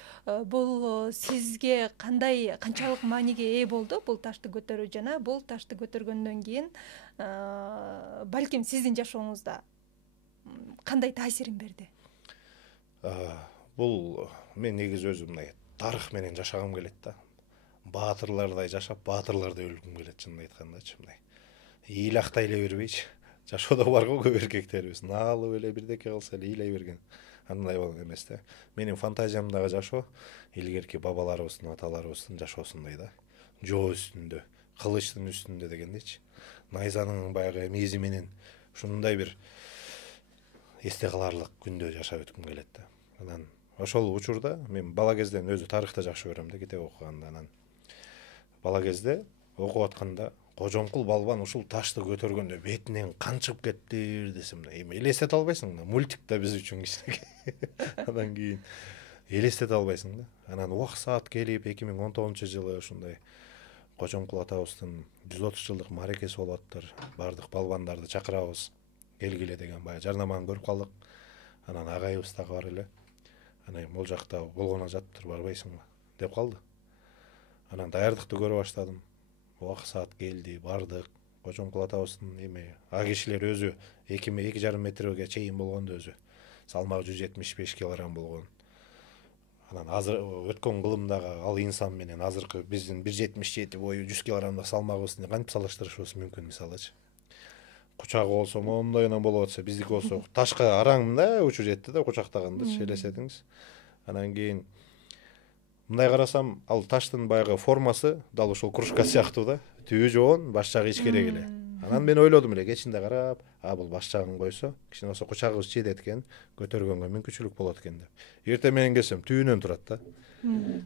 Бул сизге канчалык мааниге ээ болду бул ташты көтөрүү жана бул ташты көтөргөндөн кийин балким сиздин жашооңузда кандай таасирин берди? Бул мен негизи өзүм мындай тарых менен жашагым келет да. Баатырлардай жашап, баатырлардай өлгүм келет, чынын айткандачы. Мындай ыйлактай эле бербейчи. Жашоодо бар го көп эркектерибиз, наалып эле бирдеке кылса эле ыйлай берген. Андай эмес да. Менин фантазиямдагы жашоо илгерки бабаларыбыздын, аталарыбыздын жашоосундай да. Жоо үстүндө, кылычтын үстүндө дегендейчи. Найзанын баягы мээзи менен ушундай бир эсте каларлык күндө жашап өткүм келет да. Анан ошол учурда мен бала кезден өзү тарыхты жакшы көрөм да, китеп окуганды. Анан бала кезде окуп атканда Кожомкул балбан ушул ташты көтөргөндө бетинен кан чыгып кетти десем, эми элестете албайсың да. Мультик да биз үчүн кичинекей. Андан кийин элестете албайсың да. Анан убак-саат келип 2019-жылы ушундай Кожомкул атабыздын 130 жылдык мааракеси болуп аттыр. Бардык балбандарды чакырабыз. Келгиле деген баягы жарнаманы көрүп калдык. Анан агайыбыз дагы бар эле. Анан бул жакта болгоно жатыптыр, барбайсыңбы деп калды. Анан даярдыкты көрө баштадым. Убак-саат келди, бардык. Кожомкул атабыздын эми а кишилер өзү 2,5 метрге чейин болгондо өзү салмагы 175 килограмм болгон. Анан азыр өткөн кылымдагы ал инсан менен азыркы биздин 1,77 бою 100 килограммдык салмагыбызды кантип салыштырышыбыз мүмкүн мисалычы. Кучагы болсо мондойунан болуп атса, биздики болсо ташка араң да учуп жетти да, кучактаганда элестетиңиз. Анан кийин мындай карасам, ал таштын баягы формасы дал ушул кружка сыяктуу да. Түбү жоон, баш жагы ичкерээк эле. Анан мен ойлодум эле, кечинде карап, бул баш жагын койсо, кичине болсо кучагыбыз жетет экен, көтөргөнгө мүмкүнчүлүк болот экен деп. Эртең менен келсем, түбүнөн турат да.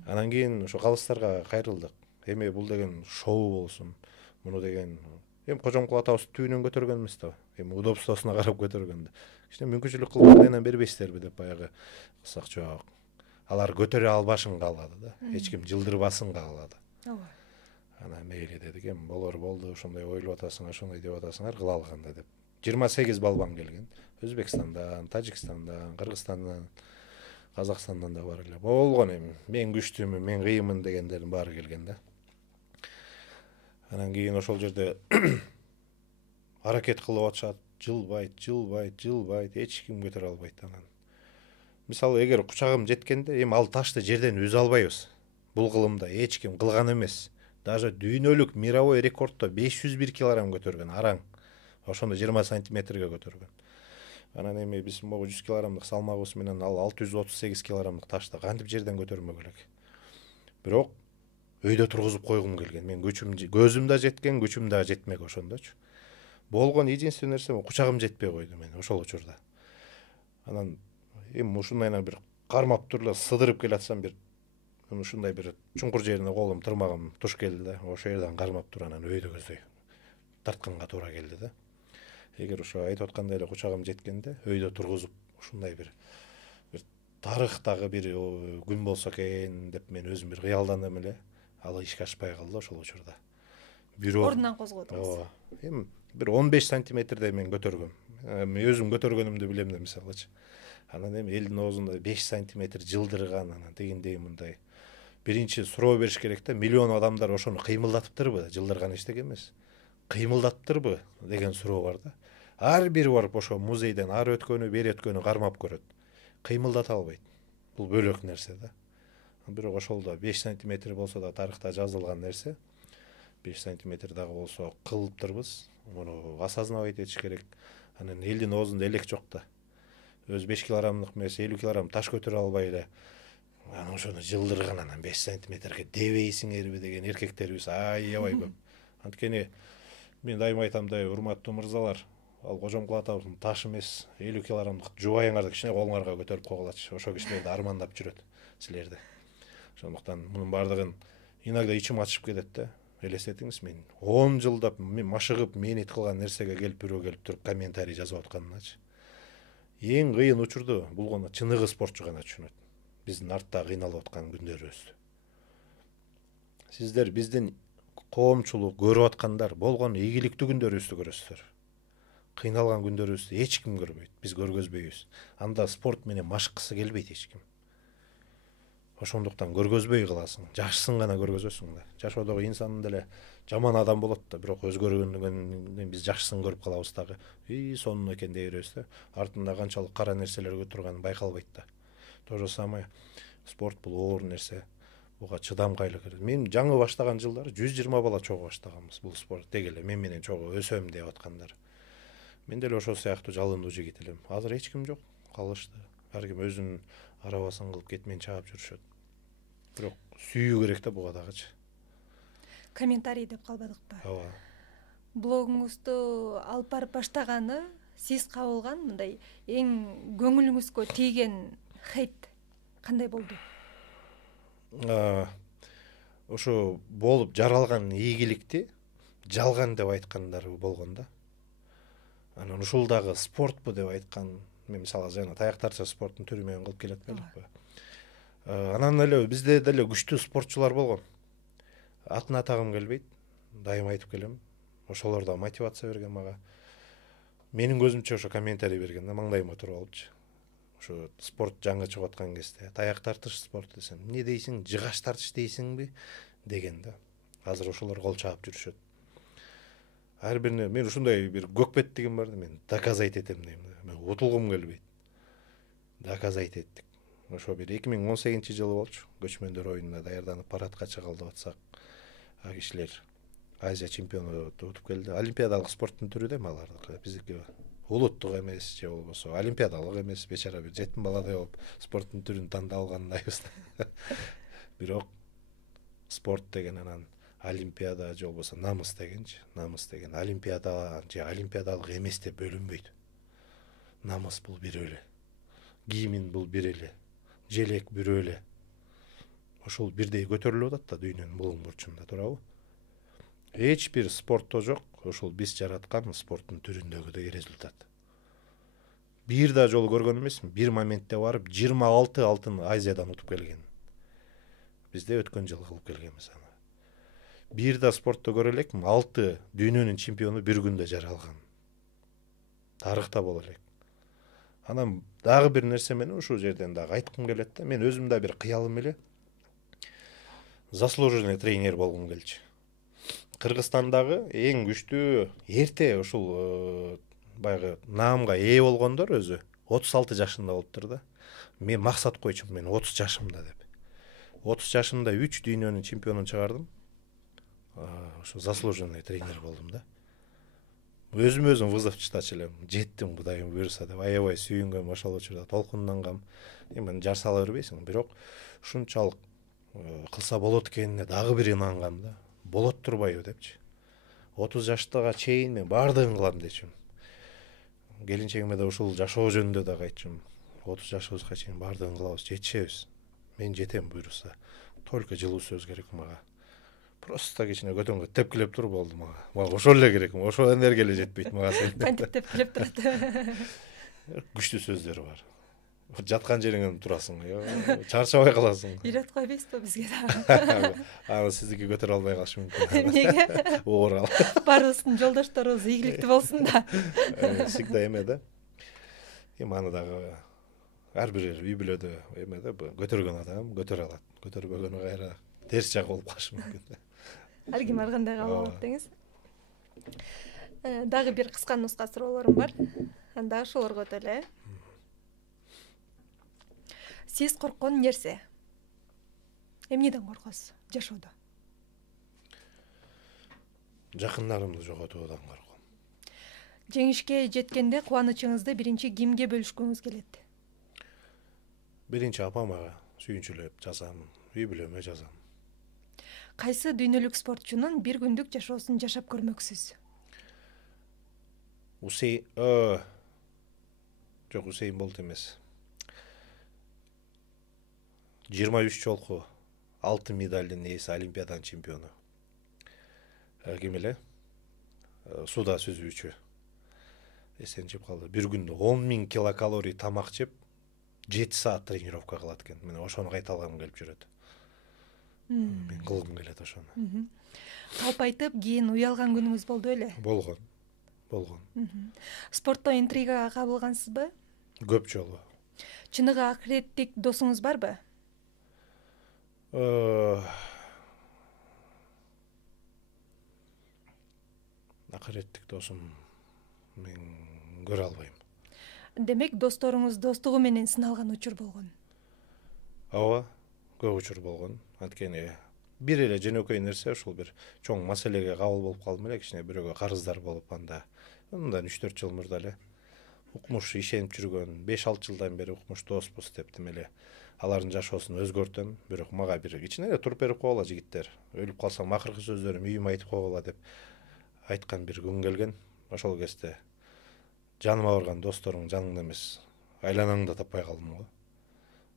Анан кийин ошо калыстарга кайрылдык. Эми бул деген шоу болсун. Муну деген эми Кожомкул атабыз түбүнөн көтөргөн эмес да. Эми удобствосуна карап көтөргөндө. Кичине мүмкүнчүлүк кылып менен бербейсиздерби деп баягы кылсак жок. Алар көтөрө албашын каалады да. Эч ким жылдырбасын каалады. Ооба. Анан мейли дедик, эми болор болду, ошондой ойлоп атасыңар, ошондой деп атасыңар, кыла алганда деп. 28 балбан келген. Өзбекстандан, Тажикстандан, Кыргызстандан, Казакстандан да бар эле. Болгон эми мен күчтүүмүн, мен кыйынмын дегендердин баары келген да. Анан кийин ошол жерде аракет кылып атышат, жылбайт, эч ким көтөрө албайт. Анан мисалы эгер кучагым жеткенде, эми ал ташты жерден үзө албайбыз. Бул кылымда эч ким кылган эмес. Даже дүйнөлүк мировой рекордто 501 килограмм көтөргөн араң. Ошондо 20 сантиметрге көтөргөн. Анан эми биз могу 100 килограммдык салмагыбыз менен ал 638 килограммдык ташты кантип жерден көтөрмөк элек. Бирок өйдө тургузуп койгум келген. Мен көзүм да жеткен, күчүм да жетмек ошондочу. Болгон единственный нерсе кучагым жетпей койду мен ошол учурда. Анан эми ушундайынан бир кармап туруп сыдырып келатсам, бир ушундай бир чуңкур жерине колум тырмагым туш келди да. Ошол жерден кармап туруп анан өйдө көздөй тартканга туура келди да. Эгер ошо айтып аткандай эле кучагым жеткенде, өйдө тургузуп ушундай бир тарыхтагы бир күн болсо экен деп мен өзүм бир кыялдандым эле. Ал ишке ашпай калды ошол учурда. Ордунан козголдуңуз. Ооба. Эми бир 15 сантиметрдей мен көтөргөм. Мен өзүм көтөргөнүмдү билем да мисалычы. Анан эми элдин оозунда 5 сантиметр жылдырган, анан дегендей мындай. Биринчи суроо бериш керек да, миллион адамдар ошону кыймылдатыптырбы, жылдырган эчтеке эмес. Кыймылдаттырбы деген суроо бар да. Ар бир барып ошо музейден ары өткөнү, бери өткөнү кармап көрөт. Кыймылдата албайт. Бул бөлөк нерсе да. Бирок ошолдо 5 сантиметр болсо да тарыхта жазылган нерсе. 5 сантиметр дагы болсо кылыптырбыз. Муну осознавать этиш керек. Анан элдин оозунда элек жок да. Өз 5 килограммдык эмес, 50 килограмм таш көтөрө албай эле. Анан ошону жылдырган, анан 5 сантиметрге дебейсиңерби деген эркектерибиз аябай көп. Анткени мен дайыма айтам да, урматтуу мырзалар, ал кожомкул атабыздын таш эмес 50 килограммдык жубайыңарды кичине колуңарга көтөрүп койгулачы, ошо кишилерди армандап жүрөт силерди. Ошондуктан мунун баардыгын иногда ичим ачышып кетет да. Элестетиңиз, мен 10 жылдап машыгып мээнет кылган нерсеге келип бирөө келип туруп комментарий жазып атканыначы. Эң кыйын учурду бул гана чыныгы спортчу гана түшүнөт. Биздин артта кыйналып аткан күндөрүбүздү. Сиздер биздин коомчулук көрүп аткандар болгон ийгиликтүү күндөрүбүздү көрөсүздөр. Кыйналган күндөрүбүздү эч ким көрбөйт, биз көргөзбөйбүз. Анда спорт менен машыккысы келбейт эч ким. Ошондуктан көргөзбөй кыласың, жакшысын гана көргөзөсүң да. Жашоодогу инсан деле жаман адам болот да, бирок өзгөргөндөн биз жакшысын көрүп калабыз дагы. Сонун экен дей беребиз да. Артында канчалык кара нерселер турганы байкалбайт да. То же самое спорт бул оор нерсе. Буга чыдамкайлык керек. Мен жаңы баштаган жылдары 120 бала чогуу баштаганбыз бул спорт. Деги эле мен менен чогуу өсөм деп аткандар. Мен деле ошол сыяктуу жалындуу жигит элем. Азыр эч ким жок, калышты. Ар ким өзүнүн арабасын кылып кетмен чаап жүрүшөт. Бирок сүйүү керек да буга дагычы. Комментарий деп калбадыкпы? Ооба. Блогуңузду алып барып баштаганы сиз кабылган мындай эң көңүлүңүзгө тийген хейт кандай болду? Ошо болуп жаралган ийгиликти жалган деп айткандар болгон да. Анан ушул дагы спортпу деп айткан. Мен мисалы жана таяк тарча спорттун түрү менен кылып келе атпайлыкпы. Анан эле бизде деле күчтүү спортчулар болгон. Атын атагым келбейт, дайым айтып келем. Ошолор да мотивация берген мага. Менин көзүмчө ошо комментарий берген да, маңдайыма туруп алыпчы. Ошо спорт жаңы чыгып аткан кезде таяк тартыш спорт десем, эмне дейсиң, жыгач тартыш дейсиңби деген да. Азыр ошолор кол чаап жүрүшөт. Ар бирине мен ушундай бир көкпеттигим бар да, мен доказать этем дейм да. Мен утулгум келбейт. Доказать эттик. Ошо бир 2018-жылы болчу. Көчмөндөр оюнуна даярданып парадка чыгалып атсак, кишилер Азия чемпионатты утуп келди. Олимпиадалык спорттун түрү да алардыкы. Биздики улуттук эмес же болбосо олимпиадалык эмес, бечара бир жетим баладай болуп спорттун түрүн тандап алгандайбыз. Бирок спорт деген анан олимпиада же болбосо намыс дегенчи. Намыс деген олимпиада же олимпиадалык эмес деп бөлүнбөйт. Намыс бул бир эле. Гимн бул бир эле. Желек бирөө эле. Ошол бирдей көтөрүлүп атат да дүйнөнүн булуң бурчунда, туурабы? Эч бир спортто жок ошол биз жараткан спорттун түрүндөгүдөй результат. Бир да жолу көргөн эмесмин. Бир моментте барып 26 алтын Азиядан утуп келген. Бизде өткөн жылы кылып келгенбиз аны. Бир да спортто көрө элекмин, 6 дүйнөнүн чемпиону бир күндө жаралган. Тарыхта боло элек. Анан дагы бир нерсе менен ушул жерден дагы айткым келет да, мен өзүм да бир кыялым эле заслуженный тренер болгум келчү. Кыргызстандагы эң күчтүү эрте ушул баягы наамга ээ болгондор өзү 36 жашында болуптур да. Мен максат койчумун, мен 30 жашымда деп. 30 жашымда 3 дүйнөнүн чемпионун чыгардым. Ошо заслуженный тренер болдум да. Өзүм вызов чыгачу элем. Жеттим, Кудайым буйруса деп аябай сүйүнгөм, ошол учурда толкундангам. Эми жар сала бербейсиң, бирок ушунчалык кылса болот экенине дагы бир инангам да. Болот турбайбы депчи. 30 жаштага чейин мен баардыгын кылам дечим. Келинчегиме да ушул жашоо жөнүндө да айтчым. 30 жашыбызга чейин баардыгын кылабыз, жетишебиз. Мен жетем буйруса. Только жылуу сөз керек мага. Просто кичине көтөнгө тепкилеп тур болду мага. Мага ошол эле керек, ошол энергия эле жетпейт мага сен. Кантип тепкилеп турат? Күчтүү сөздөр бар. Жаткан жериңен турасың, чарчабай каласың. Үйрөтүп койбойсузбу бизге дагы? Аны сиздики көтөрө албай калышы мүмкүн. Эмнеге? Оор ал. Баарыбыздын жолдошторубуз ийгиликтүү болсун да. Всегда эме да. Эми аны дагы ар бир үй бүлөдө эме да, көтөргөн адам көтөрө алат. Көтөрбөгөнү кайра терс жак болуп калышы мүмкүн. Ар ким ар кандай кабыл алат деңиз. Дагы бир кыска нуска суроолорум бар. Анда ошолорго деле. Сиз корккон нерсе? Эмнеден коркосуз жашоодо? Жакындарымды жоготуудан корком. Жеңишке жеткенде кубанычыңызды биринчи кимге бөлүшкүңүз келет? Биринчи апама сүйүнчүлөп жазам, үй бүлөмө жазам. Кайсы дүйнөлүк спортчунун бир күндүк жашоосун жашап көрмөксүз? Усейн жок, Усейн Болт эмес. 23 жолку алтын медалдын ээси, Олимпиаданын чемпиону. Ким эле? Сууда сүзүүчү. Эсен жеп калды. Bir күндө 10.000 килокалорий тамак жеп, 7 саат тренировка кылат экен. Мен ошону кайта алгым келип жүрөт. Мен кылгым келет ошону. Калп айтып, кийин уялган күнүңүз болду беле? Болгон. Спортто интригага кабылгансызбы? Көп жолу. Чыныгы акыреттик досуңуз барбы? Акыреттик досум мен көрө албайм. Демек, досторуңуз достугу менен сыналган учур болгон. Ооба, көп учур болгон. Анткени бир эле жөнөкөй нерсе, ушул бир чоң маселеге кабыл болуп калдым эле, кичине бирөөгө карыздар болуп, анда мындан 3-4 жыл мурда эле укмуш ишенип жүргөн, 5-6 жылдан бери укмуш доспуз деп эле алардын жашоосун өзгөртөм, бирок мага бир кичине эле туруп берип койгула жигиттер. Өлүп калсам акыркы сөздөрүм үйүмө айтып койгула деп айткан бир күн келген. Ошол кезде жаныма барган досторуң жаныңда эмес, айланаңда таппай калдым го.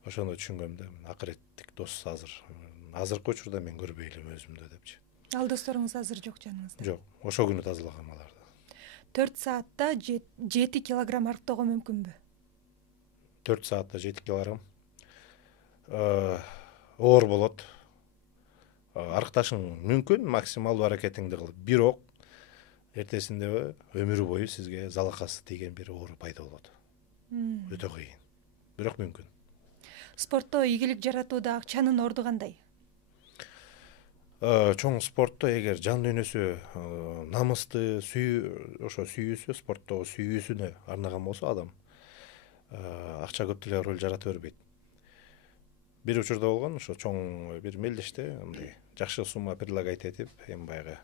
Ошону түшүнгөм да, акыреттик дос азыркы учурда мен көрбөй элем өзүмдө депчи. Ал досторуңуз азыр жок жаныңызда? Жок, ошол күнү тазалагам аларды. 4 саатта 7 килограмм арыктоого мүмкүнбү? 4 саатта 7 килограмм оор болот. Арыкташың мүмкүн, максималдуу аракетиңди кылып. Бирок эртесинде өмүр бою сизге залакасы тийген бир оору пайда болот. Өтө кыйын. Бирок мүмкүн. Спортто ийгилик жаратууда акчанын орду кандай? Чоң спортто эгер жан дүйнөсү, намысты, ошо сүйүүсү, спорттогу сүйүүсүнө арнаган болсо адам, акча көп деле роль жарата бербейт. Бир учурда болгон, ошо чоң бир мелдеште андай жакшы сумма предлагать этип, эми баягы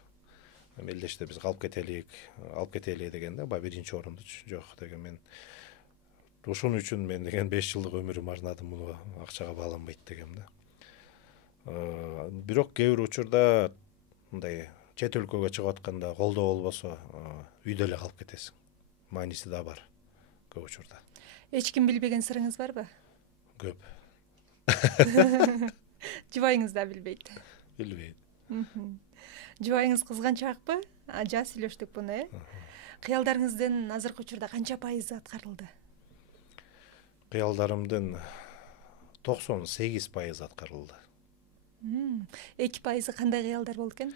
мелдеште биз алып кетели дегенде, баягы биринчи орунду жок деген, мен ушун үчүн мен деген 5 жылдык өмүрүмү арнадым, муну акчага бааланбайт дегем да. Бирок кээ бир учурда мындай чет өлкөгө чыгып атканда колдоо болбосо, үйдө эле калып кетесиң. Мааниси да бар көп учурда. Эч ким билбеген сырыңыз барбы? Көп. Жубайыңыз да билбейт? Билбейт. Жубайыңыз кызганчаакпы? Жаз сүйлөштүк буну, Кыялдарыңыздын азыркы учурда канча пайызы аткарылды? Кыялдарымдын 98% аткарылды. 2% кандай кыялдар болду экен?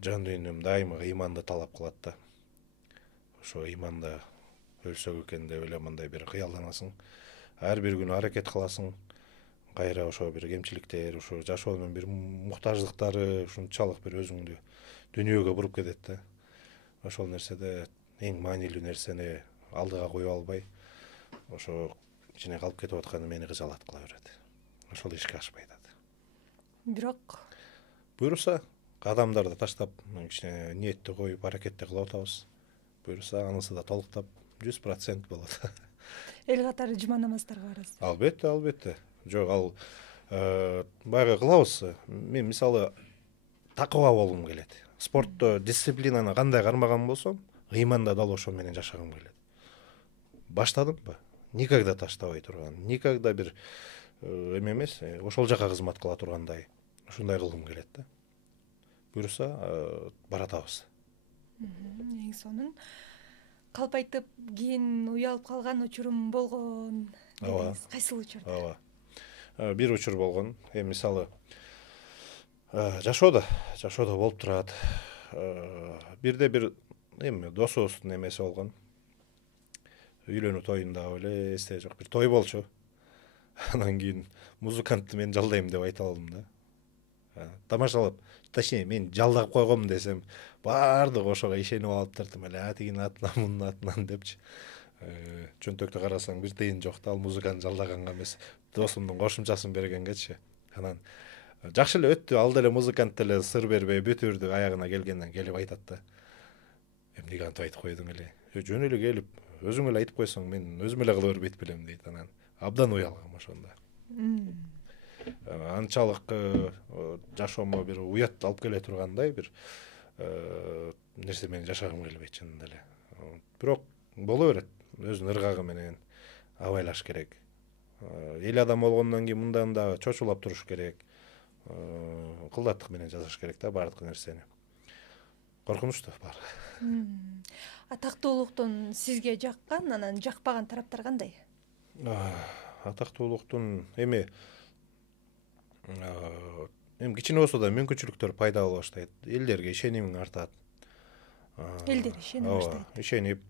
Жан дүйнөм дайыма ыйманды талап кылат да. Ошо ыйманда өлсөк экен деп эле мындай бир кыялданасың. Ар бир күнү аракет кыласың. Кайра ошо бир кемчиликтер, ошо жашоонун бир муктаждыктары ушунчалык бир өзүңдү дүйнөгө буруп кетет да. Ошол нерседе эң маанилүү нерсени алдыга кое албай, ошо ичине калып кетип атканы мени кыжалат кыла берет. Ошол ишке ашпайт. Бирок буюрса, кадамдарды таштап, кичине ниетти коюп, аракетти кылып атабыз. Буюрса, анысы да толуктап 100% болот. Эл катары жума намаздарга барасыз? Албетте. Жок, ал баягы кылабыз. Мен мисалы такыба болгум келет. Спортто дисциплинаны кандай кармаган болсом, ыйманда дал ошо менен жашагым келет. Баштадымбы? Никогда таштабай турган, никогда бир эме эмес, ошол жака кызмат кыла тургандай, ушундай кылгым келет да. Буюрса, баратабыз. Эң сонун. Калп айтып, кийин уялып калган учурум болгон дедиңиз. Кайсыл учурда? Ооба. Бир учур болгон. Мисалы жашоодо болуп турат. Бирде бир эми досубуздун эмеси болгон. Үйлөнүү тоюнда эле эсте жок, бир той болчу. Анан кийин музыкантты мен жалдайм деп айта алдым да. Тамашалап, точнее, мен жалдап койгом десем, баардыгы ошого ишенип алыптыр, эле тигинин атынан, мунун атынан депчи. Чөнтөктө карасаң бир тыйын жок да, ал музыканы жалдаганга эмес, досумдун кошумчасын бергенгечи. Анан жакшы эле өттү, ал деле музыкант деле сыр бербей бүтүрдү, аягына келгенден келип айтат да. Эмнеге антип айтып койдуң эле? Жөн эле келип, өзүң эле айтып койсоң, мен өзүм эле кыла бербейт белем дейт. Анан абдан уялгам ошондо. Анчалык жашоомо бир уят алып келе тургандай бир нерсе менен жашагым келбейт чынында эле. Бирок боло берет. Өзүнүн ыргагы менен абайлаш керек. Эл адам болгондон кийин мындан да чочулап туруш керек. Кылдаттык менен жасаш керек да баардык нерсени. Коркунучтуу баары. Атактуулуктун сизге жаккан, анан жакпаган тараптар кандай? Атактуулуктун эми кичине болсо да мүмкүнчүлүктөр пайда боло баштайт. Элдерге ишенимиң артат. Элдер ишене баштайт. Ишенип,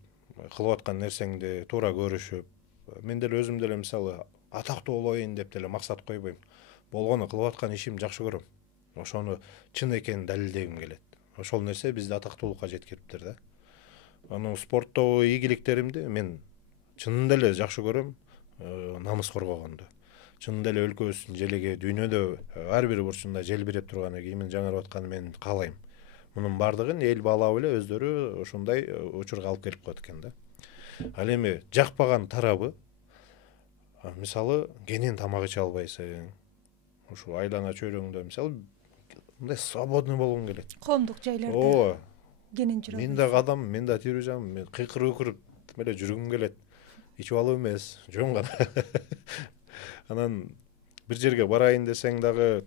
кылып аткан нерсеңди туура көрүшүп, мен деле өзүм деле мисалы атактуу болоюн деп деле максат койбойм. Болгону кылып аткан ишимди жакшы көрөм. Ошону чын экенин далилдегим келет. Ошол нерсе бизди атактуулукка жеткириптир да. Анын спорттогу ийгиликтеримди мен чынында эле жакшы көрөм, намыс коргогонду. Чынында эле өлкөбүздүн желеги дүйнөдө ар бир бурчунда желбиреп турганы, кийимин жаңырып атканы мен каалайм. Мунун баардыгын эл баалап эле өздөрү ушундай учурга алып келип коет экен да. Ал эми жакпаган тарабы, мисалы кенен тамак иче албайсың. Ушу айлана чөйрөңдө мисалы мындай свободный болгуң келет. Коомдук жайларда Ооба. кенен жүрөм. Мен да адам, мен да тирүү жан, мен кыйкырып өкүрүп эле жүргүм келет. Ичип алып эмес, жөн гана. Анан бир жерге барайын десең дагы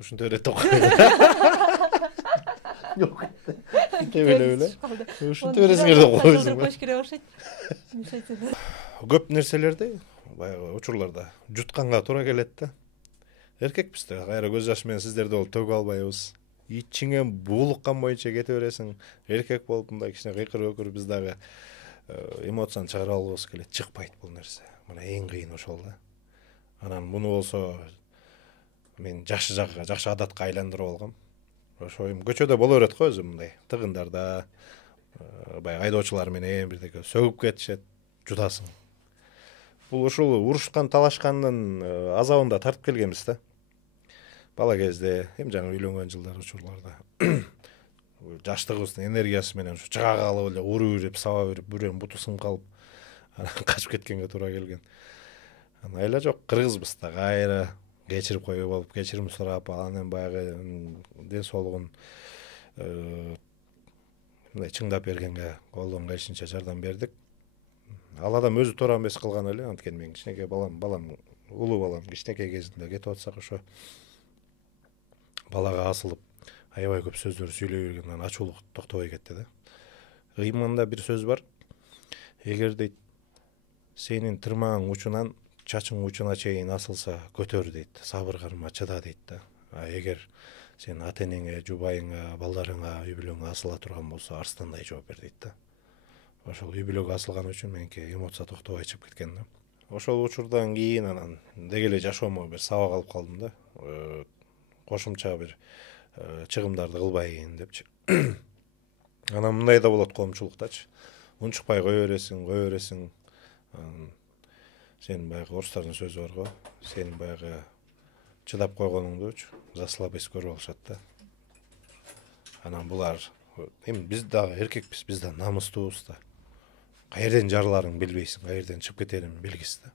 ушинтип эле Жок. Тебелеп эле. Ушинтип бересиңер деп койсуң. Кош керек окшойт. Көп нерселерди баягы учурларда жутканга туура келет да. Эркекпиз да, кайра көз жаш менен сиздерди болуп төгө албайбыз. Ичиңе буулуккан боюнча кете бересиң. Эркек болуп мындай кичине кыйкырып өкүрүп биз дагы эмоцияны чыгара албабыз келет. Чыкпайт бул нерсе. Мына эң кыйын ошол да. Анан муну болсо мен жакшы жагга, жакшы адатка айландырып алгам. Ошо эми көчөдө боло берет го өзү мындай. Тыгындарда баягы айдоочулар менен бирдеке сөгүп кетишет, жутасың. Бул ушул урушкан, талашкандын азабында тартып келгенбиз да. Бала кезде, эми жаңы үйлөнгөн жылдар учурларда жаштыгыбыздын энергиясы менен ушу чыга калып эле уруп ирип, саба берип, бирөөнүн буту сынып калып, анан качып кеткенге туура келген. Айла жок, кыргызбыз да кайра кечирип коюп алып, кечирим сурап, анан баягы ден соолугун мындай чыңдап бергенге колдон келишинче жардам бердик. Ал адам өзү туура эмес кылган эле, анткени мен кичинекей балам, улуу балам кичинекей кезинде кетип атсак ошо балага асылып, аябай көп сөздөр сүйлөй бергенден ачуулук токтобой кетти да. Ыйманда бир сөз бар. Эгер дейт, сенин тырмагың учунан чачың учуна чейин асылса көтөр дейт, сабыр карма, чыда дейт да. Эгер сен ата-энеңе, жубайыңа, балдарыңа, үй бүлөңө асыла турган болсо арстандай жооп бер дейт да. Ошол үй бүлөгө асылган үчүн меники эмоция токтобой чыгып кеткен да. Ошол учурдан кийин анан деги эле жашоомо бир сабак алып калдым да. Кошумча бир чыгымдарды кылбайын депчи. Анан мындай да болот коомчулуктачы. Унчукпай кое бересиң. Сен баягы орустардын сөзү бар го. Сен баягы чыдап койгонуңдучу за слабость көрүп алышат да. Анан булар эми биз дагы эркекпиз, биз да намыстуубуз да. Каерден жарыларың билбейсиң, каерден чыгып кетерин белгисиз да.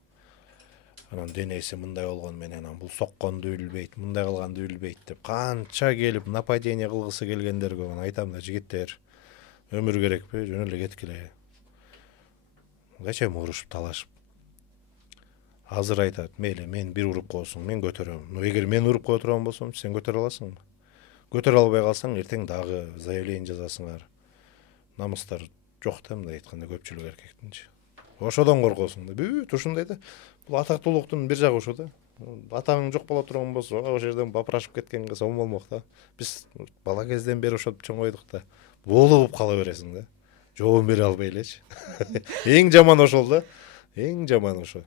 Анан денеси мындай болгону менен анан бул сокконду билбейт, мындай кылганды билбейт деп канча келип нападение кылгысы келгендерге мен айтам да, жигиттер, өмүр керекпи, жөн эле кеткиле. Кача урушуп талашып. Азыр айтат, мейли мен бир уруп коесуң, мен көтөрөм. Но эгер мен уруп кое турган болсом, сен көтөрө аласыңбы? Көтөрө албай калсаң, эртең дагы заявление жазасыңар. Намыстар жок да, мындай айтканда көпчүлүк эркектинчи. Ошодон коркосуң да. Бүт ушундай да. Бул атактуулуктун бир жагы ушу да. Атаң жок боло турган болсо, ошол жерден бапырашып кеткенге сом болмок да. Биз бала кезден бери ошентип чоңойдук да. Болуп кала бересиң да. Жообун бере албай элечи. Эң жаман ошол да. Эң жаман ошо.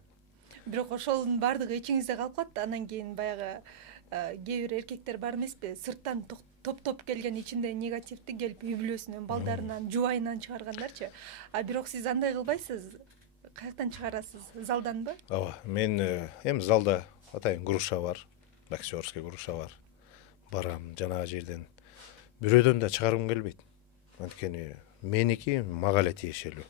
Бирок ошонун баардыгы ичиңизде калып калат да. Анан кийин баягы кээ бир эркектер бар эмеспи? Сырттан топ келген ичинде негативди келип үй бүлөсүнөн, балдарынан, жубайынан чыгаргандарчы. Бирок сиз андай кылбайсыз. Каяктан чыгарасыз? Залданбы? Ооба, мен эми залда атайын груша бар, боксерский груша бар. Барам жанагы жерден бирөөдөн да чыгаргым келбейт. Анткени меники мага эле тиешелүү.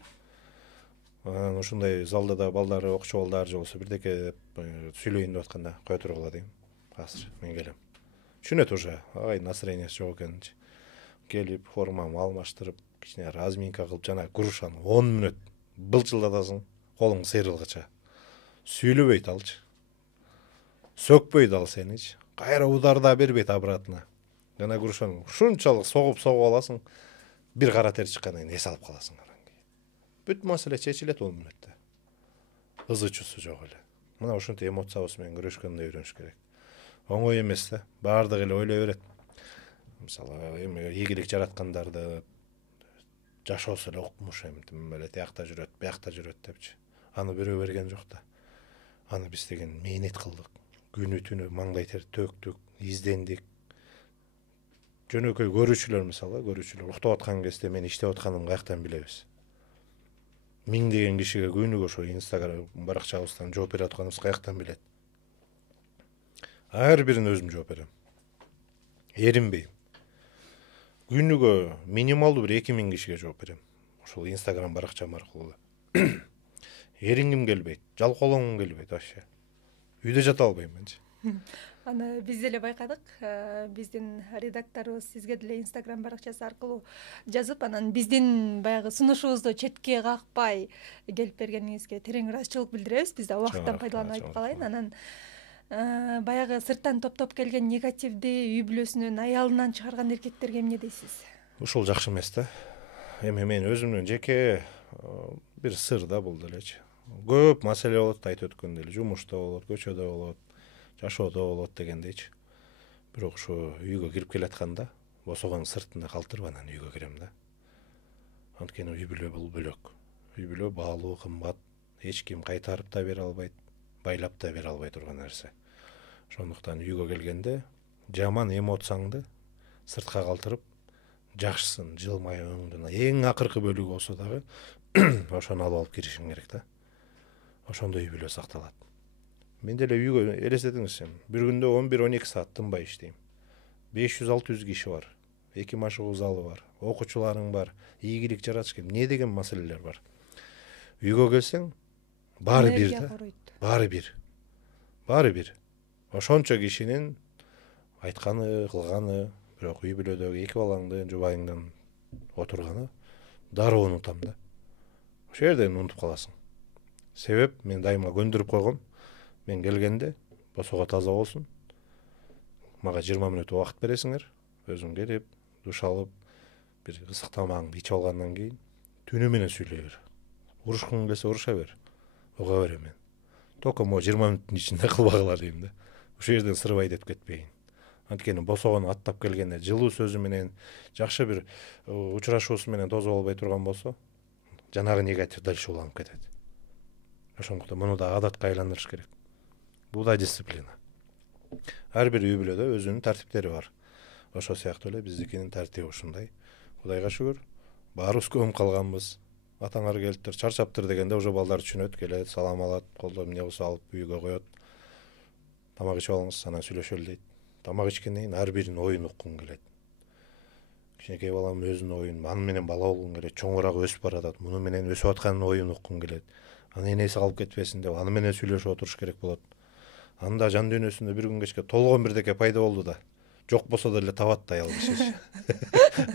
Анан ушундай залда да балдары, окчу балдар же болсо бирдеке сүйлөйүн деп атканда кое тургула дейм. Азыр мен келем. Түшүнөт уже, ай настроениясы жок экенинчи. келип формамды алмаштырып кичине разминка кылып жана грушаны 10 мүнөт былчылдатасың колуң сыйрылгыча. Сүйлөбөйт алчы. Сөкпөйт ал сеничи. Кайра удар да бербейт обратно. Жана грушаны ушунчалык согуп аласың. Bir кара тер чыккандан кийин эс алып каласың. Бүт маселе чечилет 10 мүнөттө. Ызы-чусу жок эле. Мына ушинтип эмоциябыз менен күрөшкөндө үйрөнүш керек. Оңой эмес да. Баардыгы эле ойлой берет. Мисалы, эми ийгилик жараткандарды жашоосу эле укмуш эми эле тиякта жүрөт, биякта жүрөт депчи. Аны бирөө берген жок да. Аны биз деген мээнет кылдык. Күнү түнү маңдай тер төктүк, издендик. Жөнөкөй көрүүчүлөр мисалы, уктап аткан кезде мен иштеп атканымды каяктан билебиз. Миңдеген кишиге күнүгө ошо Instagram баракчабыздан жооп берип атканыбызды каяктан билет. Ар бирине өзүм жооп берем. Эринбейм. Күнүгө минималдуу 2000 кишиге жооп берем. Ошол Instagram баракчам аркылуу. Эрингим келбейт, жалкоолонгум келбейт вообще. Үйдө жата албайм менчи. Аны биз деле байкадык. Биздин редакторубуз сизге деле Instagram баракчасы аркылуу жазып, анан биздин баягы сунушубузду четке какпай келип бергениңизге терең ыраазычылык билдиребиз. Биз да убакыттан пайдаланып айтып калайын. Анан баягы сырттан топтоп келген негативди үй бүлөсүнөн, аялынан чыгарган эркектерге эмне дейсиз? Ушул жакшы эмес да. Эми мен өзүмдүн жеке бир сыр да бул делечи. Көп маселе болот, айтып өткөндөй эле, жумушта болот, көчөдө болот, жашоодо болот дегендейчи. Бирок ушу үйгө кирип келатканда, босогонун сыртында калтырып анан үйгө кирем да. Анткени үй бүлө бул бөлөк. Үй бүлө баалуу, кымбат, эч ким кайтарып да бере албайт, байлап да бере албай турган нерсе. Ошондуктан үйгө келгенде жаман эмоцияңды сыртка калтырып, жакшысын жылмаюңдун эң акыркы бөлүгү болсо дагы ошону алып киришиң керек да. Ошондо үй бүлө сакталат. Мен деле үйгө элестетиңизчи, бир күндө 11-12 саат тынбай иштейм. 500-600 киши бар. 2 машыгуу залы бар. Окуучуларың бар. Ийгилик жаратыш керек. Эмне деген маселелер бар. Үйгө келсең, баары бир да. Баары бир. Ошончо кишинин айтканы, кылганы, бирок үй бүлөдөгү 2 балаңдын, жубайыңдын отурганы дароо унутам да. Ошол жерден унутуп каласың. Себеп мен дайыма көндүрүп койгом. Мен келгенде босого таза болсун. Мага 20 мүнөт убакыт бересиңер. Өзүң келип, душ алып, бир ысык тамагыңды ичип алгандан кийин түнү менен сүйлөй бер. Урушкуң келсе уруша бер. Уга берем мен. Только мо 20 мүнөттүн ичинде кылбагыла дейм да. Ошол жерден сырбай деп кетпейин. Анткени босогону аттап келгенде жылуу сөзү менен, жакшы бир учурашуусу менен тосуп албай турган болсо, жанагы негатив дальше уланып кетет. Ошондуктан муну да адатка айландырыш керек. Бул да дисциплина. Ар бир үй бүлөдө өзүнүн тартиптери бар. Ошол сыяктуу эле биздикинин тартиби ушундай. Кудайга шүгүр, баарыбыз көмүп калганбыз. Атаңар келиптир, чарчаптыр дегенде уже балдар түшүнөт, келет, салам алат, колдон эмне болсо алып үйгө коет. Тамак ичип алыңыз, анан сүйлөшөлү дейт. Тамак ичкенден кийин ар биринин оюн уккуң келет. Кичинекей балам өзүнүн оюн, аны менен бала болгуң келет, чоңураак өсүп баратат, муну менен өсүп атканын оюн уккуң келет. Аны энеси калып кетпесин деп, аны менен сүйлөшүп отуруш керек болот. Анда жан дүйнөсүндө бир күн кечке толгон бирдеке пайда болду да. Жок болсо деле табат да аял киши.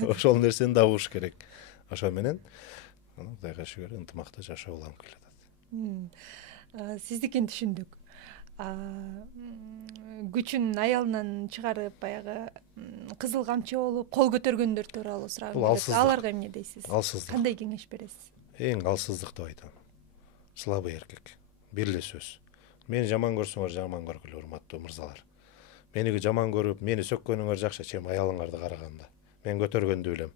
Ошол нерсени да угуш керек. Ошо менен Кудайга шүгүр ынтымакта жашоо уланып келатат. Сиздикин түшүндүк. Күчүн аялынан чыгарып, баягы кызыл камчы болуп, кол көтөргөндөр тууралуу сурагым келет. Аларга эмне дейсиз? Алсыздык. Кандай кеңеш бересиз? Эң алсыздык деп айтам. Слабый эркек. Бир эле сөз. Мени жаман көрсөңөр жаман көргүлө, урматтуу мырзалар. Мени жаман көрүп, мени сөккөнүңөр жакшы, чем аялыңарды караганда. Мен көтөргөндү билем.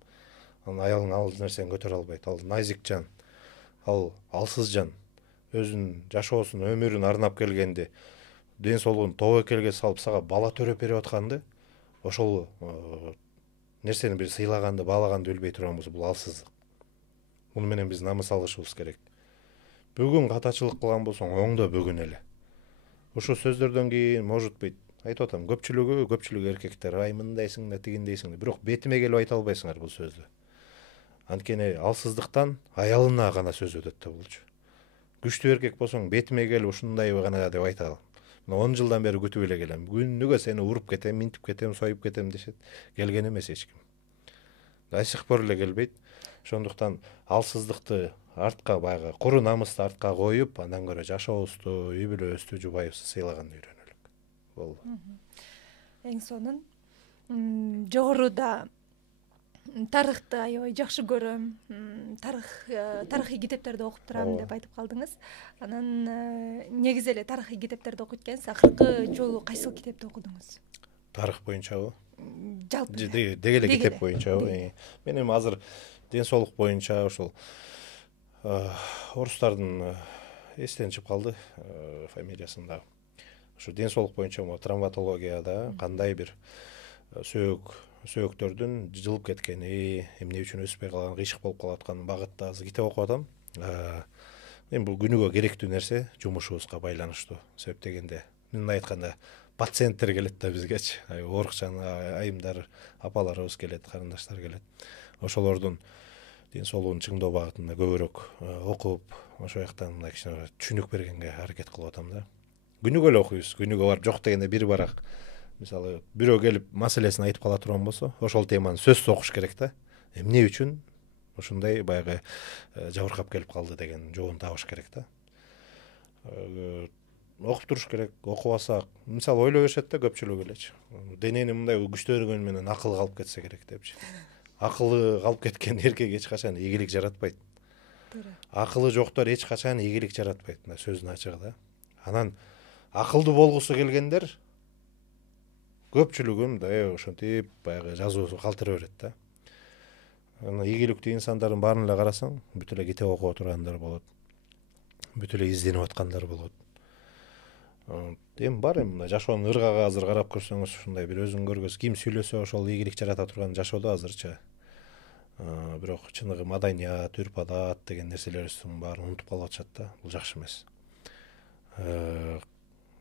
Анан аялың ал нерсени көтөрө албайт. Ал назик жан. Ал алсыз жан. Өзүнүн жашоосун, өмүрүн арнап келгенди, ден соолугун тобокелге салып сага бала төрөп берип атканды, ошол нерсени бир сыйлаганды, баалаганды билбей турган болсо, бул алсыздык. Муну менен биз намыс алышыбыз керек. Бүгүн катачылык кылган болсоң, оңдо бүгүн эле. Ушул сөздөрдөн кийин, может быть, айтып атам, көпчүлүк эркектер, ай мындайсың да, тигиндейсиң да, бирок бетиме келип айта албайсыңар бул сөздү. Анткени алсыздыктан аялына гана сөз өтөт да булчу. Күчтүү эркек болсоң, бетиме келип ушундайбы гана деп айта ал. 10 жылдан бери күтүп эле келем. Күнүгө сени уруп кетем, минтип кетем, союп кетем дешет. Келген эмес эч ким. до сих пор эле келбейт. Ошондуктан алсыздыкты артка, баягы куру намысты артка коюп, андан көрө жашообузду, үй бүлөбүздү, жубайыбызды сыйлаганды үйрөнөлүк. Болду. Эң сонун жогоруда тарыхты аябай жакшы көрөм, тарыхый китептерди окуп турам деп айтып калдыңыз. Анан негизи эле тарыхый китептерди окуйт экенсиз. Акыркы жолу кайсыл китепти окудуңуз? Тарых боюнчабы? Жалпы Деги эле китеп боюнчабы? Мен эми азыр ден соолук боюнча ушул орустардын эстен чыгып калды фамилиясын дагы. Ушу ден соолук боюнча травматологияда кандай бир сөөктөрдүн жылып кеткени, эмне үчүн өспөй калган, кыйшык болуп калып аткан багытта азыр китеп окуп атам. Эми бул күнүгө керектүү нерсе, жумушубузга байланыштуу. Себеп дегенде, мындай айтканда, пациенттер келет да бизгечи. Оорукчан айымдар, апаларыбыз келет, карындаштар келет. Ошолордун ден соолугун чыңдоо багытында көбүрөөк окуп, ошол жактан мындай кичине түшүнүк бергенге аракет кылып атам да. Күнүгө эле окуйбуз, күнүгө барып жок дегенде бир барак. Мисалы, бирөө келип маселесин айтып кала турган болсо, ошол теманы сөзсүз окуш керек да. Эмне үчүн ушундай баягы жабыркап келип калды деген жообун табыш керек да. Окуп туруш керек, окубасак, мисалы ойлой беришет да көпчүлүк элечи. Денени мындай күчтөнгөн менен акыл калып кетсе керек депчи. Акылы калып кеткен эркек эч качан ийгилик жаратпайт. Акылы жоктор эч качан ийгилик жаратпайт, мына сөздүн ачыгы да. Анан акылдуу болгусу келгендер көпчүлүгү мындай ошентип баягы жазуусу калтыра берет да. Анан ийгиликтүү инсандардын баарын эле карасаң, бүт эле китеп окуп отургандар болот. Бүт эле изденип аткандар болот. Эми бар эми жашоонун ыргагы азыр карап көрсөңүз, ушундай бир өзүң көргөс, ким сүйлөсө ошол ийгилик жарата турган жашоодо азырча. Бирок чыныгы маданият, үрп адат деген нерселерибиздин баарын унутуп калып атышат да. Бул жакшы эмес.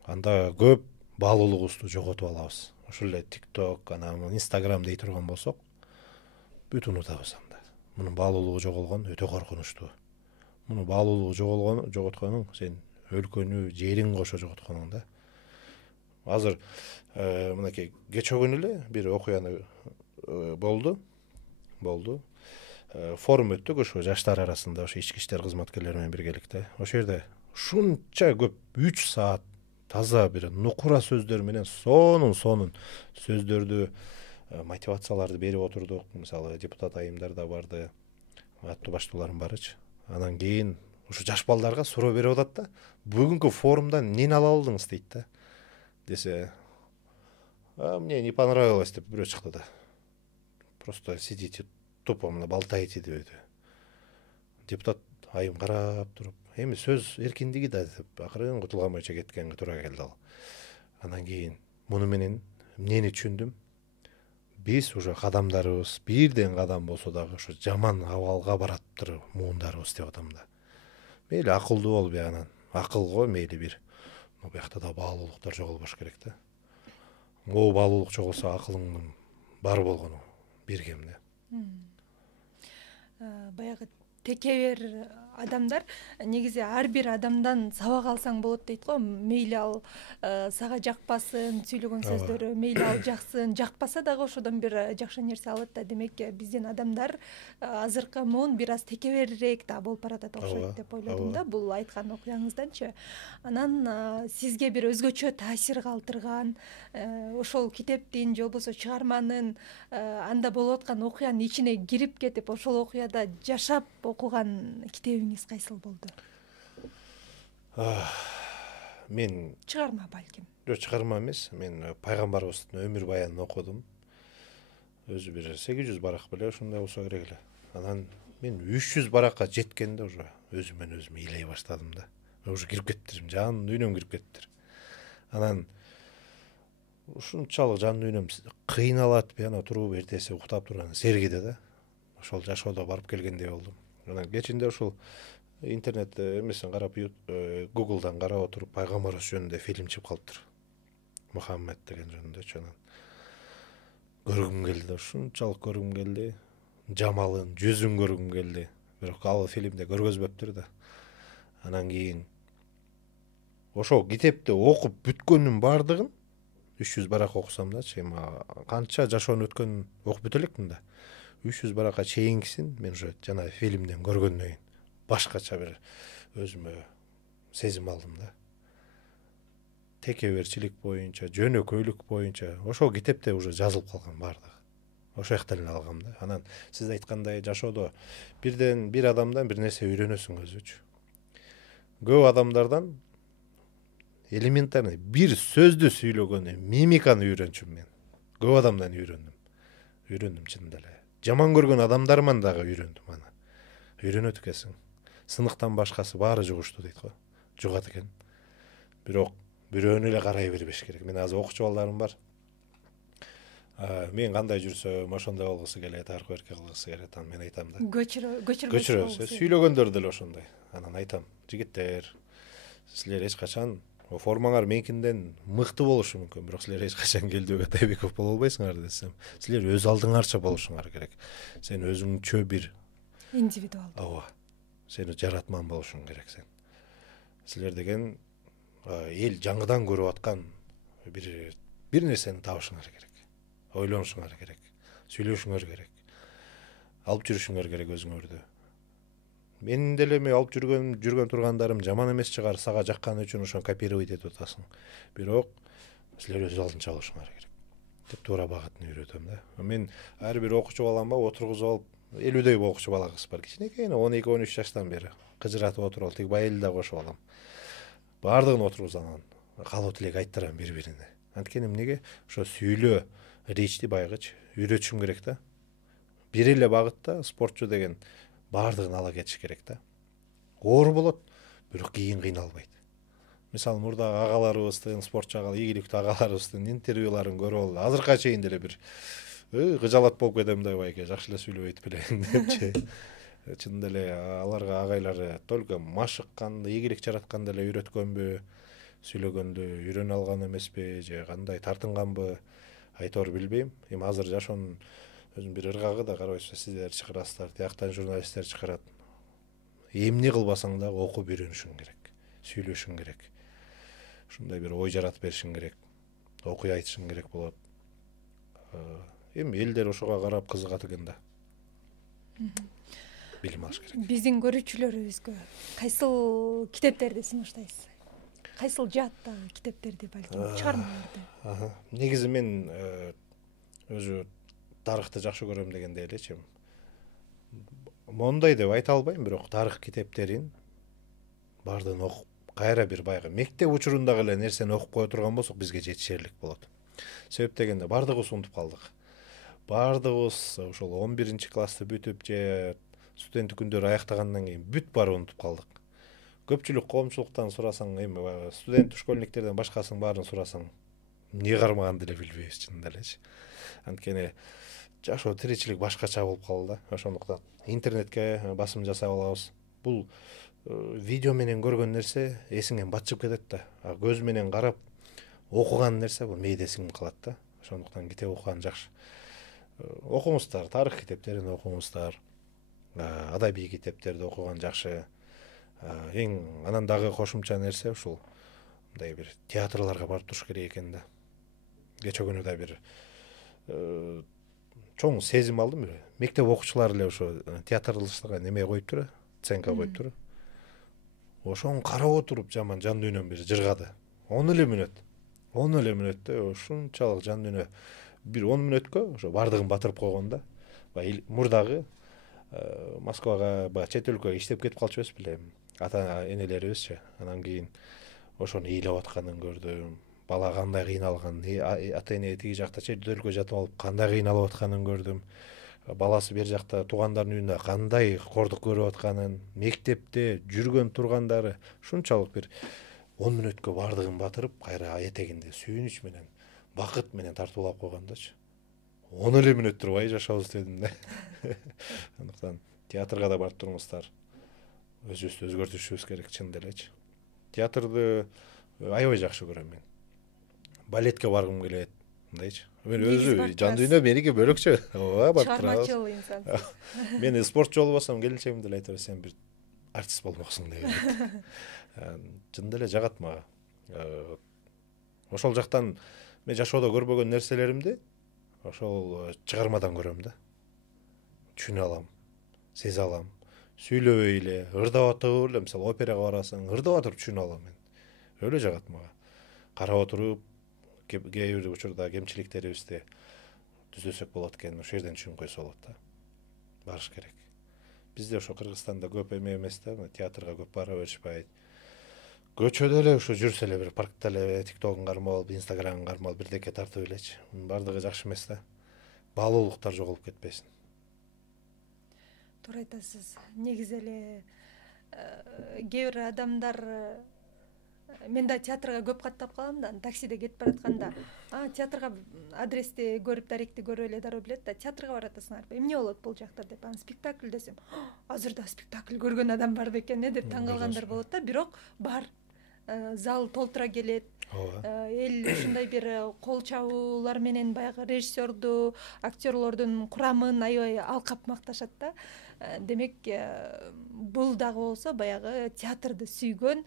Анда көп баалуулугубузду жоготуп алабыз. Ошол эле TikTok, Instagram дей турган болсок, бүт унутабыз анда. Мунун баалуулугу жоголгон өтө коркунучтуу. Мунун баалуулугу жоготконуң сен өлкөнү, жериң кошо жоготконуң да. Азыр мынакей кечээ күнү эле бир окуяны болду. Форум өттүк ошо жаштар арасында, ошо ички иштер кызматкерлери менен биргеликте. Ошол жерде ушунча көп 3 саат таза бир нукура сөздөр менен сонун сөздөрдү, мотивацияларды берип отурдук. Мисалы, депутат айымдар да барды, аттуу баштуулардын барычы. Анан кийин ушу жаш балдарга суроо берип атат да. Бүгүнкү форумдан эмнени ала алдыңыз дейт да. Десе, мне не понравилось деп бирөө чыкты да. Просто сидите тупо мына болтаете деп. Депутат айым карап туруп, эми сөз эркиндиги да деп акырын кутулган боюнча кеткенге туура келди ал. Анан кийин муну менен эмнени түшүндүм? Биз уже кадамдарыбыз бирден кадам болсо дагы ушу жаман абалга бараптыр муундарыбыз деп атам да. Мейли акылдуу бол биягынан. Акылго мейли бир. Но биякта да баалуулуктар жоголбош керек да. Могу баалуулук жоголсо акылыңдын бар болгону биргем да. Баягы текебер адамдар негизи ар бир адамдан сабак алсаң болот дейт го. Мейли ал сага жакпасын, сүйлөгөн сөздөрү, мейли ал жаксын, жакпаса дагы ошодон бир жакшы нерсе алат да. Демек, биздин адамдар азыркы муун бир аз текеберирээк да болуп баратат окшойт деп ойлодум да, бул айткан окуяңызданчы. Анан сизге бир өзгөчө таасир калтырган ошол китептин же болбосо чыгарманын анда болуп аткан окуянын ичине кирип кетип, ошол окуяда жашап окуган китебиңиз кайсыл болду? Мен чыгарма балким. Жок, чыгарма эмес. Мен пайгамбарыбыздын өмүр баянын окудум. Өзү бир 800 барак беле ушундай болсо керек эле. Анан мен 300 баракка жеткенде уже өзүмөн өзүм ыйлай баштадым да. Уже кирип кеттир, жан дүйнөм кирип кеттир. Анан ушунчалык жан дүйнөм кыйналат, бияна туруп эртеси уктап турган сергиде да. Ошол жашоодо барып келгендей болдум. Анан кечинде ушул интернет эмесин карап, Google'дан карап отуруп, пайгамбарыбыз жөнүндө фильм чыгып калыптыр. Мухаммед деген жөнүндө. Анан көргүм келди, ушунчалык көргүм келди. Жамалын, жүзүн көргүм келди. Бирок ал фильмде көргөзбөптүр да. Анан кийин ошол китепти окуп бүткөндүн баардыгын 300 барак окусам да, канча жашоонун өткөнүн окуп бүтө элекмин да. 300 баракка чейинкисин мен уже жана фильмден көргөндөн кийин башкача бир өзүмө сезим алдым да. Текеберчилик боюнча, жөнөкөйлүк боюнча ошол китепте уже жазылып калган баардыгы. Ошол жактан эле алгам да. Анан сиз айткандай жашоодо бирден бир адамдан бир нерсе үйрөнөсүң өзүчү. Көп адамдардан элементарный бир сөздү сүйлөгөндө мимиканы үйрөнчүм мен. Көп адамдан үйрөндүм чынында эле. Жаман көргөн адамдарыман дагы үйрөндүм аны. Үйрөнөт экенсиң. Сыныктан башкасы баары жугуштуу дейт го. Жугат экен. Бирок бирөөнү эле карай бербеш керек. Мен азыр окуучу балдарым бар. Мен кандай жүрсөм ошондой болгусу келет, аркы берки кылгысы келет. Анан мен айтам да. Көчүрөбүз. Сүйлөгөндөр деле ошондой. Анан айтам, жигиттер, силер эч качан формаңар меникинден мыкты болушу мүмкүн, бирок силер эч качан Келдөөбү Атайбеков боло албайсыңар десем, силер өз алдыңарча болушуңар керек. Сен өзүңчө бир индивидуал. Ооба. Сен жаратман болушуң керек сен. Силер деген эл жаңыдан көрүп аткан бир нерсени табышыңар керек. Ойлонушуңар керек. Сүйлөшүңөр керек. Алып жүрүшүңөр керек өзүңөрдү. Менин деле алып жүргөн тургандарым жаман эмес чыгар, сага жакканы үчүн ошону копировать этип атасың. Бирок силер өз алдынча болушуңар керек деп туура багытын үйрөтөм да. Мен ар бир окуучу баламга отургузуп алып, 50дөй окуучу бала кыз бар. Кичинекей 12-13 жаштан бери кыжыратып отуруп алып, тиги байылды да кошуп алам. Баардыгын отургузуп анан каалоо тилек айттырам бири-бирине. Анткени эмнеге? Ошо сүйлөө, речти байгыч үйрөтүшүм керек да. Бир эле багытта спортчу деген баардыгын ала кетиш керек да. Оор болот, бирок кийин кыйналбайт. Мисалы мурдагы агаларыбыздын, спортчу ийгиликтүү агаларыбыздын интервьюларын көрүп алып, азыркыга чейин деле бир кыжалат болуп кетем да, байке жакшы эле сүйлөбөйт белең депчи. Чынында эле аларга агайлары только машыкканды, ийгилик жаратканды эле үйрөткөнбү, сүйлөгөндү үйрөнө алган эмеспи, же кандай тартынганбы, айтор билбейм. Эми азыр жашоонун өзүнүн бир ыргагы да, карабайсызбы, сиздер чыгарасыздар, тияктан журналисттер чыгарат. Эмне кылбасаң да окуп үйрөнүшүң керек, сүйлөшүң керек. Ушундай бир ой жаратып беришиң керек, окуй айтышың керек болот. Эми элдер ошого карап кызыгат экен да. Билим алыш керек. Биздин көрүүчүлөрүбүзгө кайсыл китептерди сунуштайсыз? Кайсыл жааттагы китептерди, балким чыгармаларды? Негизи мен өзү тарыхты жакшы көрөм дегенде элечи. Мондай деп айта албайм, бирок тарых китептерин баардыгын окуп, кайра бир байгы мектеп учурундагы эле нерсени окуп кое турган болсок, бизге жетишерлик болот. Себеп дегенде баардыгыбыз унутуп калдык. Баардыгыбыз ошол 11-классты бүтүп же студенттик күндөр аяктагандан кийин бүт баары унутуп калдык. Көпчүлүк коомчулуктан сурасаң, эми студент школьниктерден башкасынын баарын сурасаң, эмне кармаганды деле билбейбиз чынында элечи. Анткени жашоо, тиричилик башкача болуп калды да. Ошондуктан интернетке басым жасап алабыз. Бул видео менен көргөн нерсе эсиңен батчып кетет да. Көз менен карап окуган нерсе бул мээде сиңип калат да. Ошондуктан китеп окуган жакшы. Окуңуздар, тарых китептерин окуңуздар. Адабий китептерди окуган жакшы. Анан дагы кошумча нерсе ушул мындай бир театрларга барып туруш керек экен да. Кече күнү да бир чоң сезим алдым. Мектеп окуучулары эле ошо театрлыштыга неме коюптур, оценка коюптур. Ошону карап отуруп жаман жан дүйнөм бир жыргады. 10 эле мүнөттө ушунчалык жан дүйнө бир 10 мүнөткө ошо баардыгын батырып койгон да. Мурдагы Москвага, чет өлкөгө иштеп кетип калчу эмес белем. Ата энелерибизчи. Анан кийин ошону ыйлап атканын көрдүм. Бала кандай кыйналган, ата эне тиги жакта чет өлкөгө жатып алып кандай кыйналып атканын көрдүм. Баласы бер жакта туугандарынын үйүндө кандай кордук көрүп атканын, мектепте жүргөн тургандары ушунчалык бир 10 мүнөткө баардыгын батырып, кайра этегинде сүйүнүч менен, бакыт менен тартуулап койгондочу. 10 эле мүнөт турбай жашабыз дедим да. Андыктан театрга да барып туруңуздар. Өзүбүздү өзгөртүшүбүз керек чын элечи. Театрды аябай жакшы көрөм мен. Балетке баргым келет, мындайчы. Мен өзү жан дүйнө меники бөлөкчө. Ооба, барып турабыз. Чыгармачыл инсан. Мен спортчу болбосом, келинчегим деле айтып сен бир артист болмоксуң деп. Чын эле жагат мага. Ошол жактан мен жашоодо көрбөгөн нерселеримди ошол чыгармадан көрөм да. түшүнө алам, сезе алам. Сүйлөбөй эле, ырдап атып эле, мисалы операга барасың, ырдап атып түшүнө алам мен. Өлө жагат мага. Карап отуруп, кээ бир учурда кемчиликтерибизди түзөсөк болот экен, ошол жерден түшүнүп койсо болот да. Барыш керек. Бизде ошо Кыргызстанда көп эме эмес да, театрга көп бара беришпайт. Көчөдө эле ушу жүрсө эле бир паркта эле тиктогун кармап алып, инстаграмын кармап алып бирдеке тартып элечи. Бардыгы жакшы эмес да. Баалуулуктар жоголуп кетпесин. Туура айтасыз. Негизи эле кээ бир адамдар мен да театрга көп каттап калам да, таксиде кетип баратканда, театрга адрести көрүп, даректи көрүп эле дароо билет да, театрга баратасыңарбы? Эмне болот бул жакта деп, спектакль десем, азыр да спектакль көргөн адам бар бекен деп таң калгандар болот да, бирок бар. Зал толтура келет. Эл ушундай бир кол чабуулар менен баягы режиссерду, актерлордун курамын аябай алкап макташат да. Демек, бул дагы болсо баягы театрды сүйгөн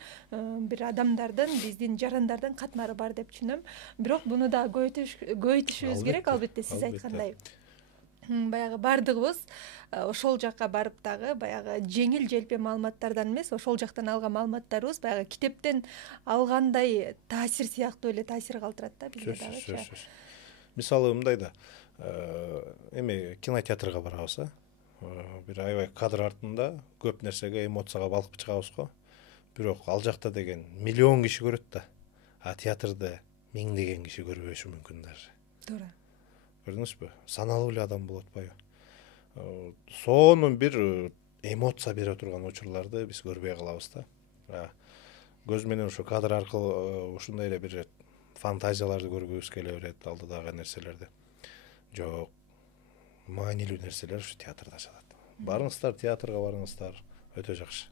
бир адамдардын, биздин жарандардын катмары бар деп түшүнөм. Бирок буну да көбөйтүшүбүз керек, албетте, сиз айткандай. Баягы бардыгыбыз ошол жакка барып дагы баягы жеңил желпи маалыматтардан эмес, ошол жактан алган маалыматтарыбыз баягы китептен алгандай таасир сыяктуу эле таасир калтырат да бизге дагы. Мисалы мындай да, эми кинотеатрга барабыз, бир аябай кадр артында көп нерсеге, эмоцияга балкып чыгабыз го. Бирок ал жакта деген миллион киши көрөт да, а театрда миңдеген киши көрбөшү мүмкүн даже. Туура. Көрдүңүзбү? Саналуу эле адам болот атпайбы? Сонун бир эмоция бере турган учурларды биз көрбөй калабыз да. Көз менен ушу кадр аркылуу ушундай эле бир фантазияларды көргүбүз келе берет, алдыдагы нерселерди. Жок, маанилүү нерселер ушу театрда жатат. Барыңыздар, театрга барыңыздар, өтө жакшы.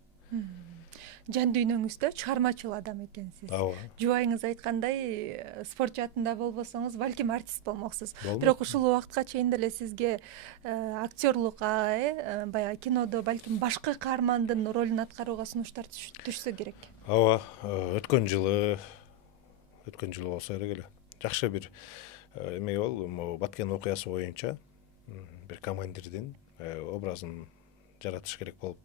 Жан дүйнөңүздө чыгармачыл адам экенсиз. Жубайыңыз айткандай, спорт жаатында болбосоңуз, балким артист болмоксуз. Бирок ушул убакытка чейин деле сизге актерлукка, баягы кинодо балким башкы каармандын ролун аткарууга сунуштар түшсө керек. Өткөн жылы болсо керек эле. Жакшы бир эме болду, Баткен окуясы боюнча бир командирдин образын жаратыш керек болуп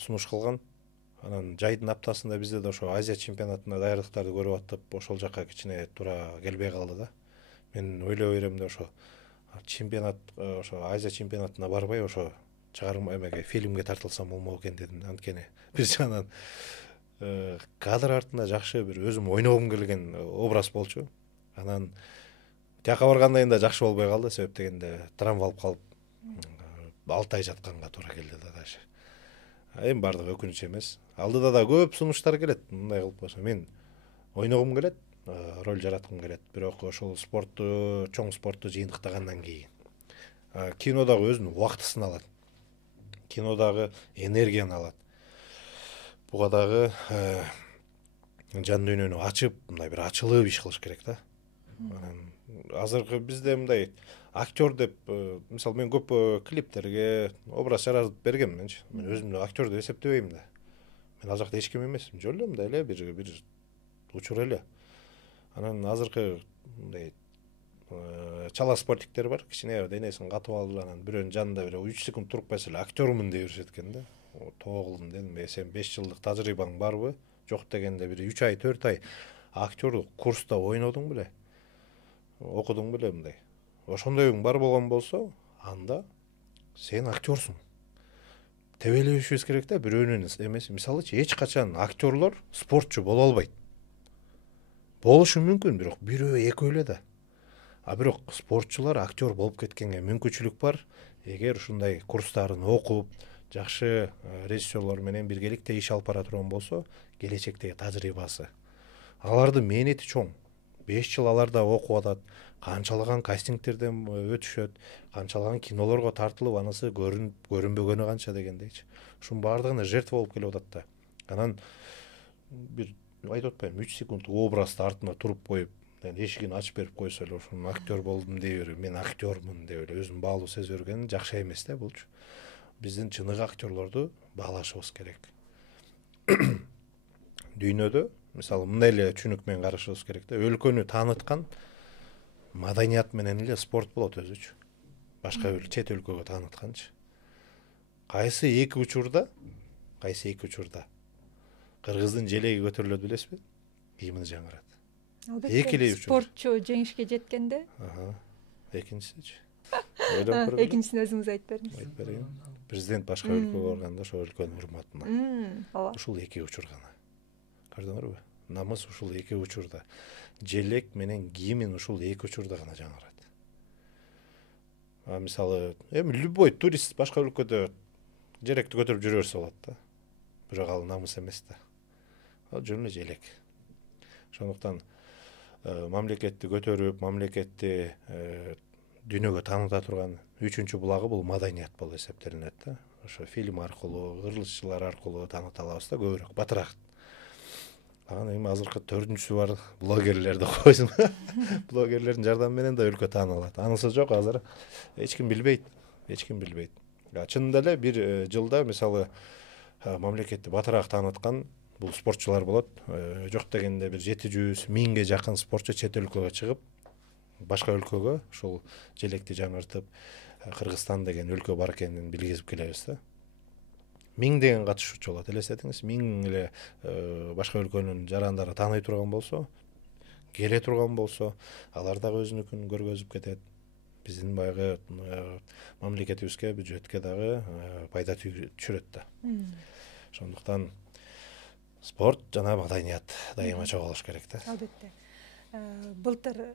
сунуш кылган. Анан жайдын аптасында бизде да ошо Азия чемпионатына даярдыктарды көрүп атып, ошол жакка кичине туура келбей калды да. Мен ойлой берем да, ошо чемпионат, ошо Азия чемпионатына барбай, ошо чыгарма эмеге, фильмге тартылсам болмок экен дедим. Анткени бир жагынан кадр артында жакшы бир өзүм ойногум келген образ болчу. Анан тияка баргандан да жакшы болбой калды, себеп дегенде травма алып калып 6 ай жатканга туура келди да даже. Эми бардыгы өкүнүч эмес. Алдыда да көп сунуштар келет. Мындай кылып болсо мен ойногум келет, роль жараткым келет. Бирок ошол спортту, чоң спортту жыйынтыктагандан кийин кино дагы өзүнүн убактысын алат. Кино дагы энергияны алат. Буга дагы жан дүйнөнү ачып, мындай бир ачылып иш кылыш керек да. Азыркы бизде мындай актер деп, мисалы мен көп клиптерге образ жаратып бергенминчи. Мен өзүмдү актер деп эсептебейм да. Мен ал жакта эч ким эмесмин, жөн эле мындай эле бир учур эле. Анан азыркы мындай чала спортиктер бар, кичине денесин катып алып, анан бирөөнүн жанында бир 3 секунд туруп койсо эле актерлмун деп беришет экен да. Тоогулдум дедим, сен 5 жылдык тажрыйбаң барбы? Жок дегенде бир 3 ай, 4 ай актерлук курста ойнодуң беле? Окудуң беле мындай? Ошондойуң бар болгон болсо, анда сен актерсуң. Тебелешибиз керек да, бирөөнүн эмес. Мисалычы, эч качан актерлор спортчу боло албайт. Болушу мүмкүн, бирок бирөө экөө эле да. Бирок спортчулар актер болуп кеткенге мүмкүнчүлүк бар. Эгер ушундай курстарын окуп, жакшы режиссерлор менен биргеликте иш алып бара турган болсо, келечектеги тажрыйбасы. Алардын мээнети чоң. 5 жыл аларда окуп атат, канчалаган кастингтерден өтүшөт, канчалаган кинолорго тартылып, анысы көрүнбөгөнү канча дегендейчи. Ушунун баардыгына жертва болуп келип атат да. Анан бир айтып атпайм, 3 секунд образды артына туруп коюп, эшигин ачып берип койсо эле ошон актер болдум дей берип, мен актёрмун деп эле өзүн баалуу сезе берген жакшы эмес да булчу. Биздин чыныгы актерлорду баалашыбыз керек. Дүйнөдө мисалы мындай эле түшүнүк менен карашыбыз керек да. Өлкөнү тааныткан маданият менен эле спорт болот өзүчү. башка чет өлкөгө таанытканчы. Кайсы эки учурда кыргыздын желеги көтөрүлөт билесизби? Гимн жаңырат. Албетте, спортчу жеңишке жеткенде. Экинчисичи. Экинчисин өзүңүз айтып бериңиз. Айтып берейин. Президент башка өлкөгө барганда ошол өлкөнүн урматына. Ооба. Ушул эки учур гана. Көрдүңөрбү? Намыс ушул эки учурда. Желек менен гимн ушул эки учурда гана жаңырат. Мисалы, любой турист башка өлкөдө желекти көтөрүп жүрө берсе болот да. Бирок ал намыс эмес да. Ал жөн эле желек. Ошондуктан мамлекетти көтөрүп, мамлекетти дүйнөгө тааныта турган үчүнчү булагы бул маданият болуп эсептелинет да. Ошо фильм аркылуу, кыргызчалар аркылуу тааныта алабыз да, көбүрөөк, батыраак. Анан эми азыркы төрүнчүсү бар блогерлерди койсун. Блогерлердин жардамы менен да өлкө таанылат. Анысы жок азыр эч ким билбейт. Чынында эле бир жылда мисалы мамлекетти батыраак тааныткан бул спортчулар болот. Жок дегенде бир 700-1000ге жакын спортчу чет өлкөгө чыгып, башка өлкөгө ушул желекти жаңыртып, Кыргызстан деген өлкө бар экенин билгизип келебиз да. 1000 деген катышуучу болот. Элестетиңиз, 1000 эле башка өлкөнүн жарандары тааный турган болсо, келе турган болсо, алар дагы өзүнүкүн көргөзүп кетет. Биздин баягы мамлекетибизге, бюджетке дагы пайда түшүрөт да. Ошондуктан спорт жана маданият дайыма чогулуш керек да. Албетте. Былтыр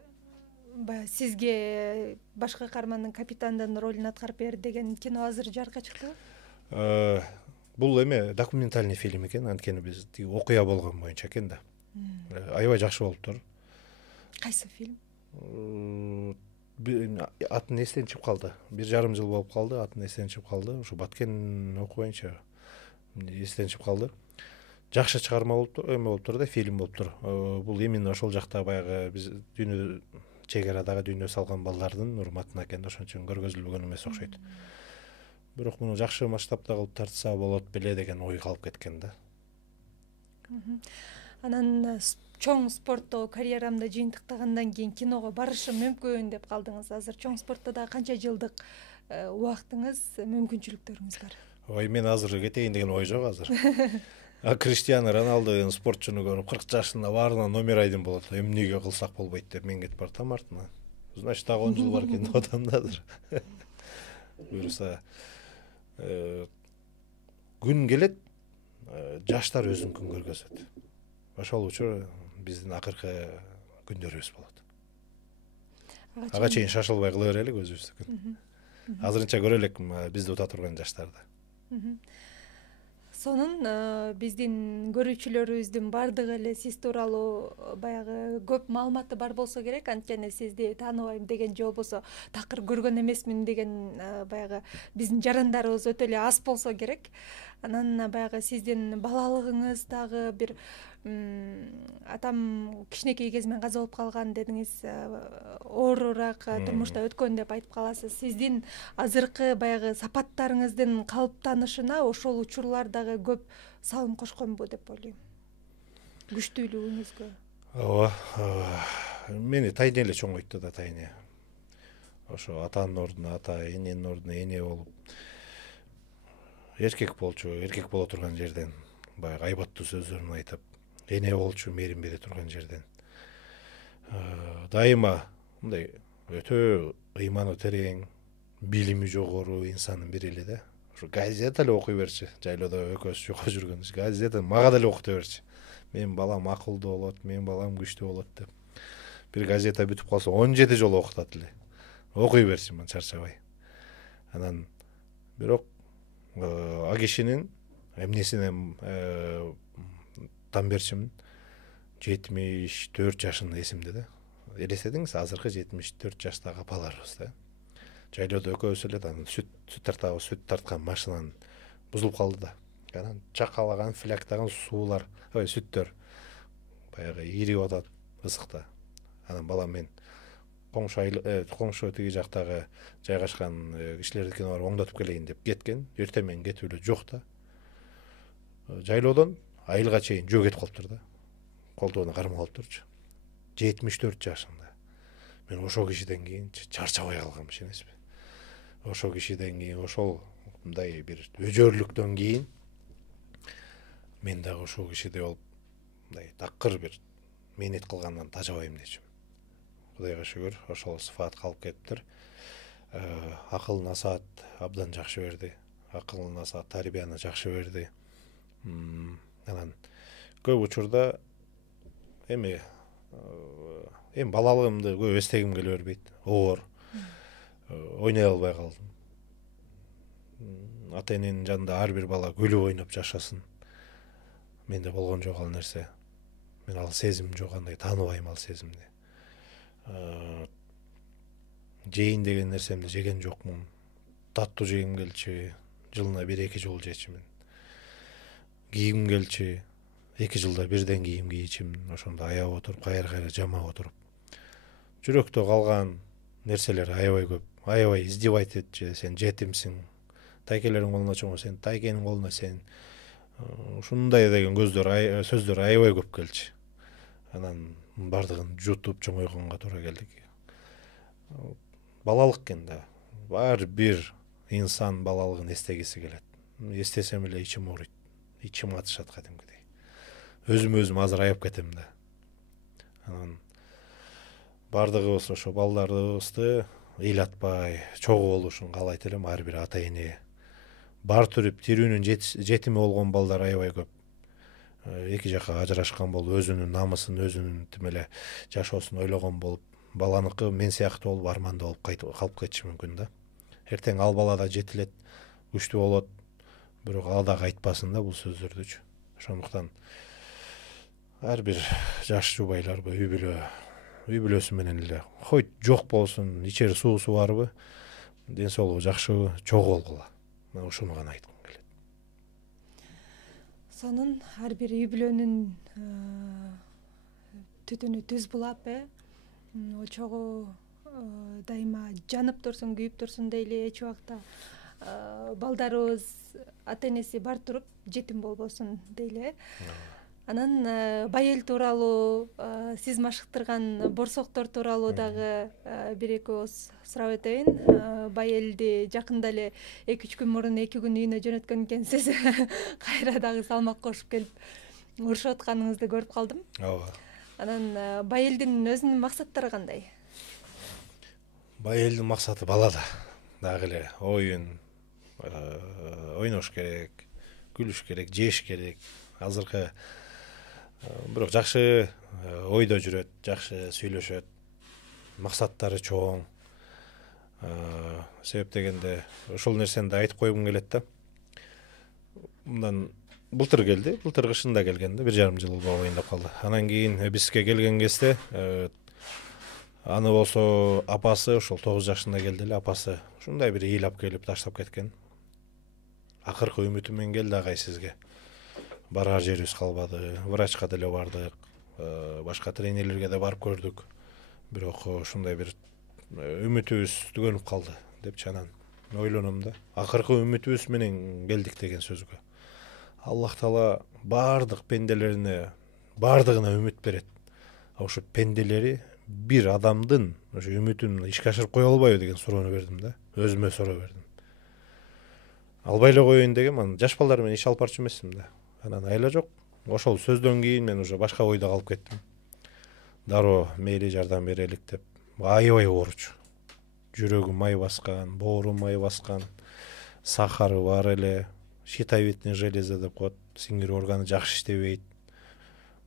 сизге башкы каармандын капитандын ролун аткарып бер деген кино азыр жарыкка чыктыбы? Бул эме документальный фильм экен, анткени биз окуя болгон боюнча экен да. Аябай жакшы болуптур. Кайсы фильм? Атын эстен чыгып калды. 1,5 жыл болуп калды, атын эстен чыгып калды. Ушу Баткен окубайынча эстен чыгып калды. Жакшы чыгарма болуптур, эме болуптур да, фильм болуптур. Бул именно ошол жакта баягы биз дүйнө чек арадагы дүйнө салган балдардын урматына экен да, ошон үчүн көргөзүлбөгөн эмес окшойт. Бирок муну жакшы масштабта кылып тартса болот беле деген ой калып кеткен да. Анан чоң спорттогу карьерамды жыйынтыктагандан кийин киного барышым мүмкүн деп калдыңыз. Азыр чоң спортто да канча жылдык убактыңыз, мүмкүнчүлүктөрүңүз бар? Ой, мен азыр кетейин деген ой жок азыр. Криштиано Роналдо деген спортчуну көрүп 40 жашында баарына номер айдым болот. Эмнеге кылсак болбойт деп мен кетип бартам артына. Значит, дагы 10 жыл бар экен деп атам да азыр. Буюрса күн келет, жаштар өзүнүн көргөзөт. Ошол үчүн биздин акыркы күндөрүбүз болот. Ага чейин шашылбай кыла берелик өзүбүздүкүн. Азырынча көрө элек бизди ута турган жаштарды. Сонун биздин көрүүчүлөрүбүздүн бардыгы эле сиз тууралуу баягы көп маалыматы бар болсо керек, анткени сизди тааныбайм деген же болбосо такыр көргөн эмесмин деген баягы биздин жарандарыбыз өтө эле аз болсо керек. Анан баягы сиздин балалыгыңыз дагы бир атам кичинекей кезинен каза болуп калган дедиңиз, оорураак турмушта өткөн деп айтып каласыз. Сиздин азыркы баягы сапаттарыңыздын калыптанышына ошол учурлар дагы көп салым кошконбу деп ойлойм. Күчтүүлүгүңүзгө. Ооба. Мени тайне эле чоңойтты да, тайне. Ошо атанын ордуна ата, эненин ордуна эне болуп, эркек боло турган жерден баягы айбаттуу сөздөрүн айтып, эне болчу мээрим бере турган жерден дайыма мындай өтө ыйманы терең, билими жогору инсандын бири эле да. Ушу газета эле окуй берчи. Жайлоодо экөөбүз жокко жүргөнбүз. Газета мага деле окута берчи. Менин балам акылдуу болот, менин балам күчтүү болот деп. Бир газета бүтүп калса 17 жолу окутат эле. Окуй берчи мен чарчабай. Анан бирок а кишинин эмнесине там берчимин 74 жашында эсимде да. Элестетиңиз, азыркы 74 жаштагы апаларыбыз да. Жайлоодо экөөбүз эле сүт тартабыз, сүт тарткан машинанын бузулуп калды да. Анан чакалаган, фляктаган суулар, сүттөр баягы ирип атат ысыкта. Анан балам мен коңшу тиги жактагы жайгашкан кишилердикине барып оңдотуп келейин деп кеткен. Эртең менен кетип эле жок да. Жайлоодон айылга чейин жөө кетип калыптыр да. Колтугуна кармап алыптырчу. 74 жашында. Мен ошол кишиден кийин чарчабай калгам, ишенесизби? ошол кишиден кийин ошол мындай бир өжөрлүктөн кийин мен дагы ошол кишидей болуп мындай такыр бир мээнет кылгандан тажабайм дечүм. Кудайга шүгүр ошол сыфат калып кетиптир. Акыл насаат абдан жакшы берди. Акыл насаат тарбияны жакшы берди. Анан көп учурда эми балалыгымды көп эстегим келе бербейт. Оор ойной албай калдым. Ата эненин жанында ар бир бала күлүп ойноп жашасын. Менде болгон жок ал нерсе. Мен ал сезим жок, андай тааныбайм ал сезимди. Жейин деген нерсемди жеген жокмун. Таттуу жегим келчү, жылына 1-2 жолу жечимин. Кийгим келчү, 2 жылда бирден кийим кийчимин. Ошондо аяп отуруп, кайра жамап отуруп. Жүрөктө калган нерселер аябай көп. Аябай издевать этчи, сен жетимсиң. Тайкелериң колуна чоңго, сен тайкенин колуна сен. Ушундай деген сөздөр аябай көп келчи. Анан бардыгын жутуп чоңойгонго туура келдик. Балалык экен да. Бар бир инсан балалыгын эстегиси келет. Эстесем эле ичим ооруйт. Ичим атышат кадимкидей. Өзүм азыр аяп кетем да. Анан бардыгыбыз ошо балдарыбызды ыйлатпай, чогуу болушун каалайт элем ар бир ата эне. Бар түрүп тирүүнүн жетими болгон балдар аябай көп. Эки жакка ажырашкан болуп, өзүнүн намысын, өзүнүн тим эле жашоосун ойлогон болуп, баланыкы мен сыяктуу болуп, армандуу болуп калып кетиши мүмкүн да. Эртең ал бала да жетилет, күчтүү болот, бирок ал дагы айтпасын да бул сөздөрдүчү. Ошондуктан ар бир жаш жубайларбы, үй бүлөсү менен эле койт жок болсун, ичери суусу барбы, ден соолугу жакшыбы, чогуу болгула. Мен ушуну гана айткым келет. Сонун ар бир үй бүлөнүн түтүнү түз булап, очогу дайыма жанып турсун, күйүп турсун дейли, эч убакта балдарыбыз ата энеси бар туруп жетим болбосун дейли. Анан бай эл тууралуу, сиз машыктырган борсоктор тууралуу дагы бир-эки ооз сурап өтөйүн. Бай элди жакында эле 2-3 күн мурун 2 күн үйүнө жөнөткөн экенсиз. Кайра дагы салмак кошуп келип урушуп атканыңызды көрүп калдым. Ооба. Анан бай элдин өзүнүн максаттары кандай? Бай элдин максаты балада. Дагы эле оюн, ойнош керек, күлүш керек, жеш керек. Азыркы бирок жакшы ойдо жүрөт, жакшы сүйлөшөт, максаттары чоң. Себеп дегенде ошол нерсени да айтып койгум келет да. Мындан былтыр келди, былтыр кышында келген да, 1,5 жыл болбойн деп калды. Анан кийин бизге келген кезде аны болсо апасы ошол 9 жашында келди эле, апасы ушундай бир ыйлап келип таштап кеткен. Акыркы үмүтүм келди агай сизге. Барар жерибиз калбады, врачка деле бардык, башка тренерлерге да барып көрдүк. Бирок ушундай бир үмүтүбүз түгөнүп калды депчи. Анан ойлоном да, акыркы үмүтүбүз менен келдик деген сөзгө. Аллах Таала бардык пенделерине, бардыгына үмүт берет. Ошо пенделери бир адамдын ошо үмүтүн ишке ашырып кое албайбы деген суроону бердим да. Өзүмө суроо бердим. Албай эле коеюн дегем, анан жаш балдар менен иш алып барчу эмесмин да. Анан айла жок. Ошол сөздөн кийин мен уже башка ойдо калып кеттим. Дароо мейли жардам берелик деп. Аябай ооручу. Жүрөгүм май баскан, боорум май баскан, сахары бар эле, щитовидный железа деп коет, сиңирүү органы жакшы иштебейт,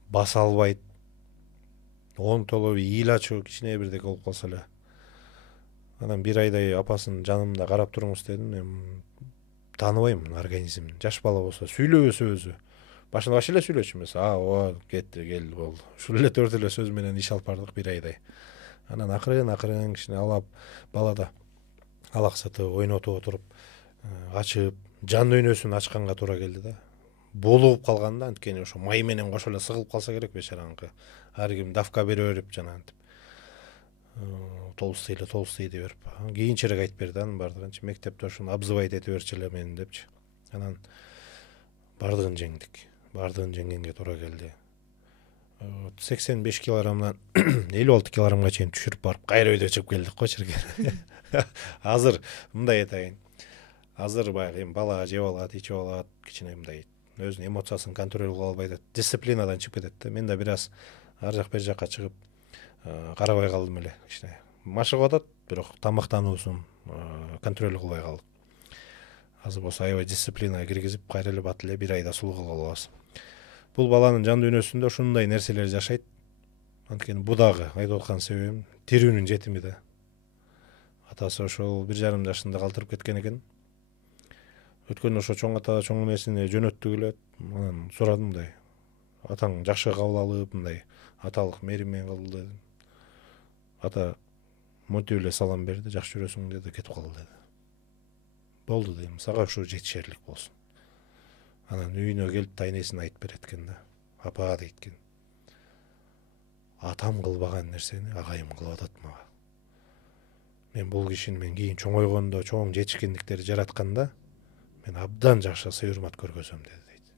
баса албайт. Оң толо ыйлачу кичине бирдеке болуп калса эле. Анан 1 айдай апасын жанымда карап туруңуз дедим. Мен тааныбайм организмин. Жаш бала болсо сүйлөбөсө өзү. Башында баш эле сүйлөчү эмес. Кетти, келди, болду. Ушул эле 4 эле сөз менен иш алып бардык 1 айдай. Анан акырын кичине алап балада алаксыты ойнотуп отуруп, ачып, жан дүйнөсүн ачканга туура келди да. Болуп калганда, анткени ошо май менен кошо эле сыгылып калса керек бечараныкы. Ар ким давка бере берип жанагынтип. Толстый деп берип. Кийинчерээк айтып берди анын бардыгынчы. Мектепте ошону обзывать эте берчи эле мени депчи. Анан бардыгын жеңдик. Бардыгын жеңгенге туура келди. 85 килограммдан 56 килограммга чейин түшүрүп барып, кайра өйдө чыгып келдик го жерге. азыр мындай айтайын, азыр баягы эми бала жеп алат, ичип алат, кичине мындай өзүнүн эмоциясын контроль кыла албай атат, дисциплинадан чыгып кетет да. Мен да бир аз ар жак бер жакка чыгып карабай калдым эле, кичине машыгып атат, бирок тамактануусун контроль кылбай калдык. Азыр болсо аябай дисциплинага киргизип, кайра эле бат эле бир айда сулуу кылып алабыз. Бул баланын жан дүйнөсүндө ушундай нерселер жашайт. Анткени бу дагы айтып аткан себебим тирүүнүн жетими да. Атасы ошол 1,5 жашында калтырып кеткен экен. Өткөндө ошо чоң ата, чоң эмесине жөнөттүк эле. Анан сурадым мындай, атаң жакшы кабыл алып, мындай аталык мээрим менен кылды дедим. Ата монтип эле салам берди, жакшы жүрөсүң деди, кетип калды деди. Болду дейм, сага ушу жетишерлик болсун. Анан үйүнө келип тайнесине айтып берет экен да. Апа дейт экен. Атам кылбаган нерсени агайым кылып атат мага. Мен бул кишини мен кийин чоңойгондо, чоң жетишкендиктери жаратканда, мен абдан жакшы сый урмат көргөзөм деди дейт.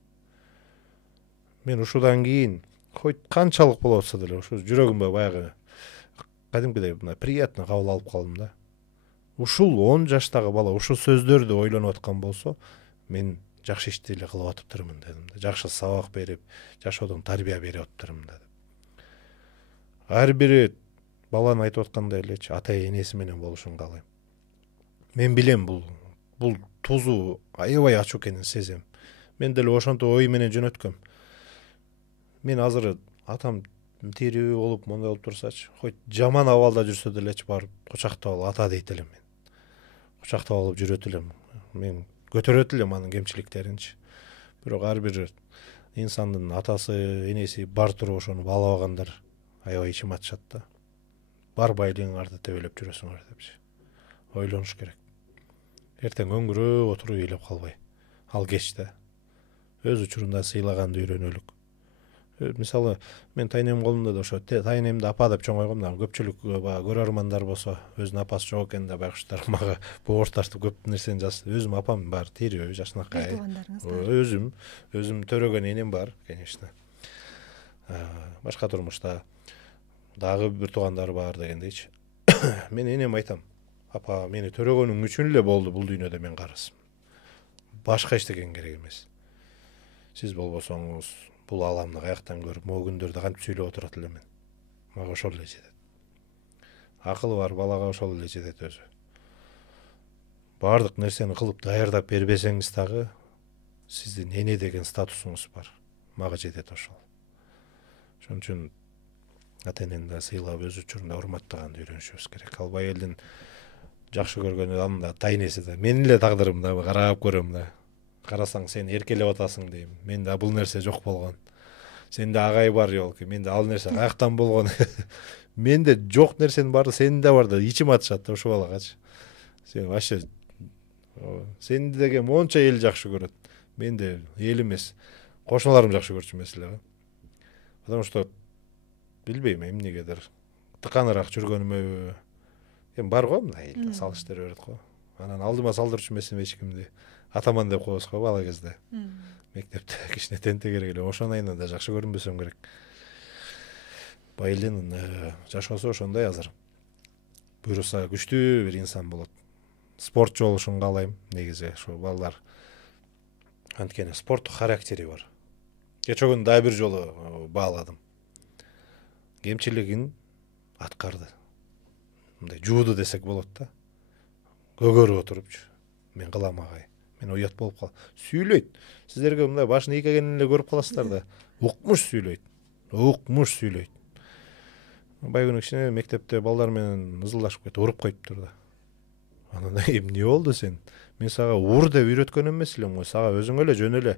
Мен ушудан кийин хоть канчалык болуп атса деле ушу жүрөгүмө баягы кадимкидей мына приятно кабыл алып калдым да. Ушул 10 жаштагы бала ушул сөздөрдү ойлонуп аткан болсо, мен жакшы ишти эле кылып атыптырмын дедим да. Жакшы сабак берип, жашоодон тарбия берип атыптырмын дедим. Ар бири баланын айтып аткандай элечи, ата энеси менен болушун каалайм. Мен билем бул тузу аябай ачуу экенин сезем. Мен деле ошонтип ой менен жөнөткөм. Мен азыр атам тирүү болуп, мондай болуп турсачы, хоть жаман абалда жүрсө делечи барып кучактап алып ата дейт элем мен. Кучактап алып жүрөт элем. Мен көтөрөт элем анын кемчиликтеринчи. Бирок ар бир инсандын атасы, энеси бар туруп ошону баалабагандар аябай ичим атышат да. Бар байлыгыңарды тебелеп жүрөсүңөр депчи. Ойлонуш керек. Эртең өңгүрөп отуруп ыйлап калбай. Ал кечте. Өз учурунда сыйлаганды үйрөнөлүк. Мисалы, мен тайнем колунда да ошо тайнемди апа деп чоңойгом да, көпчүлүк көрөрмандар болсо, өзүнүн апасы жок экен да байкуштар мага боор тартып көп нерсени жазды. Өзүм апам бар, тирүү, жашынакай. Өзүм төрөгөн энем бар, конечно. Башка турмушта дагы бир туугандар бар дегендейчи. Мен энем айтам, апа мени төрөгөнүң үчүн эле болду бул дүйнөдө мен карысым. Башка эчтекен керек эмес. Сиз болбосоңуз бул аламды каяктан көрүп, могу күндөрдө кантип сүйлөп отурат элемин. Мага ошол эле жетет. Акылы бар балага ошол эле жетет өзү. Бардык нерсени кылып даярдап бербесеңиз дагы сиздин эне деген статусуңуз бар. Мага жетет ошол. Ошон үчүн ата энени да сыйлап, өз учурунда урматтаганды үйрөнүшүбүз керек. Албай элдин жакшы көргөнү анын да тайнеси да. Менин эле тагдырым да, карап көрөм да. Карасаң сен эркелеп атасың дейм. Менде бул нерсе жок болгон. Сенде агай бар жолку. Менде ал нерсе каяктан болгон. Менде жок нерсенин баары сенде бар да, ичим атышат да ошол балагачы. Сен вообще сени деген монча эл жакшы көрөт. Менде эл эмес, кошуналарым жакшы көрчү маселе. Потому что билбейм эмнегедир тыканыраак жүргөнүмө бар го мындай элде салыштыра берет го. Анан алдыма салдырчу эмес эч кимди. Атаман деп коебуз го бала кезде. Мектепте кичине тентегерээк эле ошонун айынан да жакшы көрүнбөсөм керек. Байлын жашоосу ошондой азыр. Буюрса күчтүү бир инсан болот. Спортчу болушун каалайм негизи ошо балдар. Анткени спорттук характери бар. Кечээ күнү дагы бир жолу бааладым. Кемчилигин аткарды. Мындай жууду десек болот да. Көгөрүп отурупчу. Мен кылам агай. Мен уят болуп кал. Сүйлөйт. Сиздерге мындай башын ийкегенин эле көрүп каласыздар да. Укмуш сүйлөйт. Укмуш сүйлөйт. Байгүнү кичине мектепте балдар менен ызылдашып кетип уруп коюптур да. Анан эмне болду сен? Мен сага ур деп үйрөткөн эмес элем го. Сага өзүң эле жөн эле.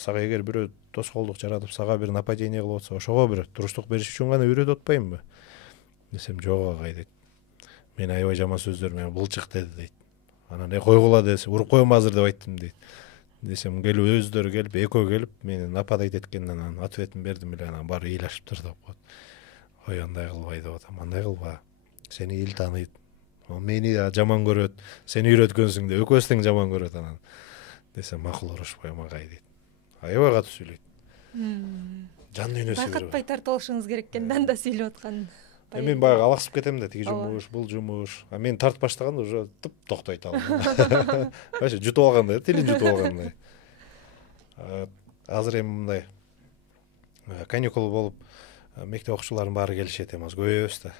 Сага эгер бирөө тоскоолдук жаратып, сага бир нападение кылып атса, ошого бир туруштук бериш үчүн гана үйрөтүп атпаймынбы? Десем, жок агай дейт. Мен аябай жаман сөздөр менен былчык деди дейт. Анан койгула десе, уруп коем азыр деп айттым дейт. Десем, келип өздөрү келип, экөө келип, мени нападать эткенден анан ответин бердим эле, анан баары ыйлашыптыр деп коет. Ой, андай кылбай деп атам, андай кылба. Сени эл тааныйт. Ал мени жаман көрөт, сени үйрөткөнсүң деп экөөбүз тең жаман көрөт анан. Десем, макул урушпайм агай дейт. Аябай катуу сүйлөйт. Жан дүйнөсү. Байкатпай тартып алышыңыз керек экен, анда сүйлөп атканын. Мен баягы алаксып кетем да, тиги жумуш, бул жумуш. Мен тартып баштаганда уже тып токтойт ал. Вообще жутуп алгандай, тилин жутуп алгандай. Азыр эми мындай каникул болуп, мектеп окуучуларынын баары келишет эми, азыр көбөйөбүз да.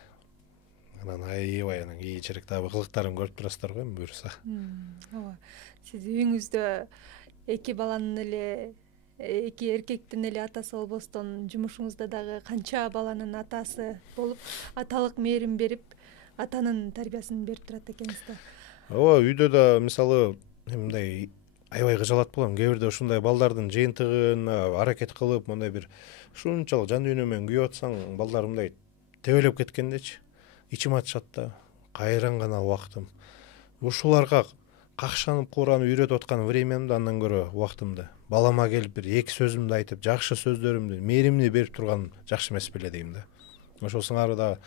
Анан аябай анан кийинчерээк дагы кылыктарын көрүп турасыздар го, эми буюрса. Ооба. Сиз үйүңүздө эки баланын эле, эки эркектин эле атасы болбостон, жумушуңузда дагы канча баланын атасы болуп, аталык мээрим берип, атанын тарбиясын берип турат экенсиз да. Ооба, үйдө да мисалы мындай аябай кыжалат болом. Кээ бирде ушундай балдардын жыйынтыгын аракет кылып, мындай бир ушунчалык жан дүйнө менен күйүп атсаң, балдар мындай тебелеп кеткендечи. Ичим атышат да. Кайран гана убактым. Ушуларга какшанып кууранып үйрөтүп аткан времямды андан көрө убактымды балама келип бир эки сөзүмдү айтып, жакшы сөздөрүмдү, мээримди берип турган жакшы эмес беле дейм да. Ошол сыңары да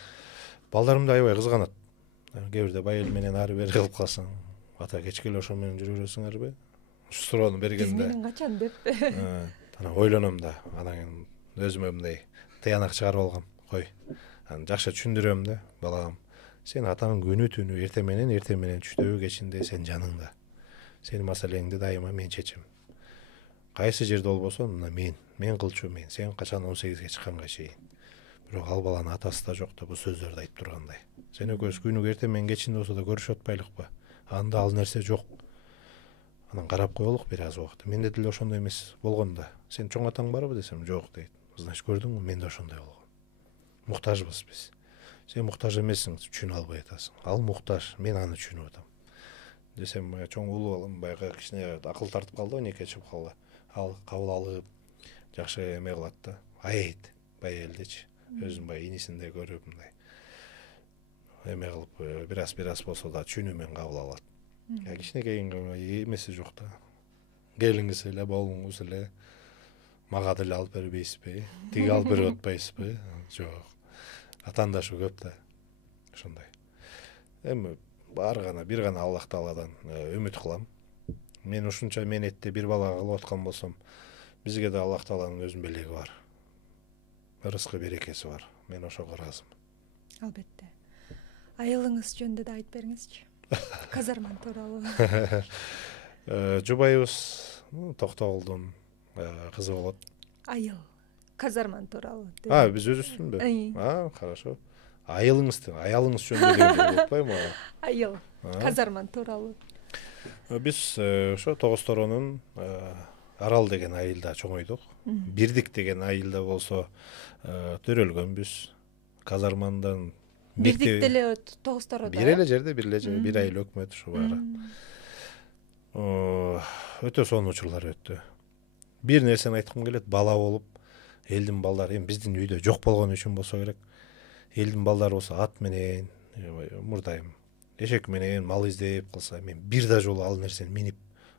балдарымды аябай кызганат. Кээ бирде байел менен ары бери кылып калсаң, ата кечке эле ошо менен жүрө бересиңерби? Ушу суроону бергенде Биз менен качан деп. Анан ойлоном да, анан өзүмө мындай тыянак чыгарып алгам. Кой. Анан жакшы түшүндүрөм да, балам. Сен атаң күнү түнү эртең менен түштө кечинде сен жаныңда. Сенин маселеңди дайыма мен чечем. Кайсы жерде болбосо мына мен кылчу мен. Сен качан 18ге чыкканга чейин. Бирок ал баланын атасы да жок да бул сөздөрдү айтып тургандай. Сен экөөбүз күнүгө эртең менен кечинде болсо да көрүшүп атпайлыкпы? Анда ал нерсе жок. Анан карап коелук бир аз убакыт. Менде деле ошондой эмес болгон да. Сен чоң атаң барбы десем, жок дейт. Значит, көрдүңбү, мен да ошондой болгом. Муктажбыз биз. Сен муктаж эмессиң, түшүнө албай атасың. Ал муктаж, мен аны түшүнүп атам. Десем, чоң улуу балам баягы кичине акыл тартып калды, 12 чыгып калды. Ал кабыл алып, жакшы эме кылат да. Айт, байелдичи. Өзүн бай инисинде көрүп мындай. Эме кылып, бир аз болсо да түшүнүү менен кабыл алат. Кичинекейин эмеси жок да. Келиңиз эле, болуңуз эле. Мага деле алып бербейсизби? Тиги алып берип атпайсызбы? Жок. Атаандашы көп да. Ошондой. Эми бир гана Аллах Тааладан үмүт кылам. Мен ушунча менетти бир балага кылып аткан болсом, бизге да Аллах Тааланын өзүнүн белеги бар. Рызкы берекеси бар. Мен ошого ыраазымын. Албетте. Айылыңыз жөнүндө да айтып бериңизчи. Казарман тууралуу. Жубайыбыз Токтогулдун кызы болот. Айыл. Казарман тууралуу. Биз өзүбүзбү? Хорошо. Аялыңыз жөнүндө деп болбойбу? Айыл. Казарман тууралуу. Биз ошо Тогусторонун Арал деген айылда чоңойдук. Бирдик деген айылда болсо төрөлгөнбүз. Казармандан Бирдик деле Тогустороодо. Бир эле жерде, бир айыл өкмөт ушу баары. Өтө сонун учурлар өттү. Бир нерсени айткым келет, бала болуп, элдин балдары, эми биздин үйдө жок болгон үчүн болсо керек. Элдин балдары болсо ат менен, мурдайым, эшек менен мал издеп кылса, мен бир да жолу ал нерсени минип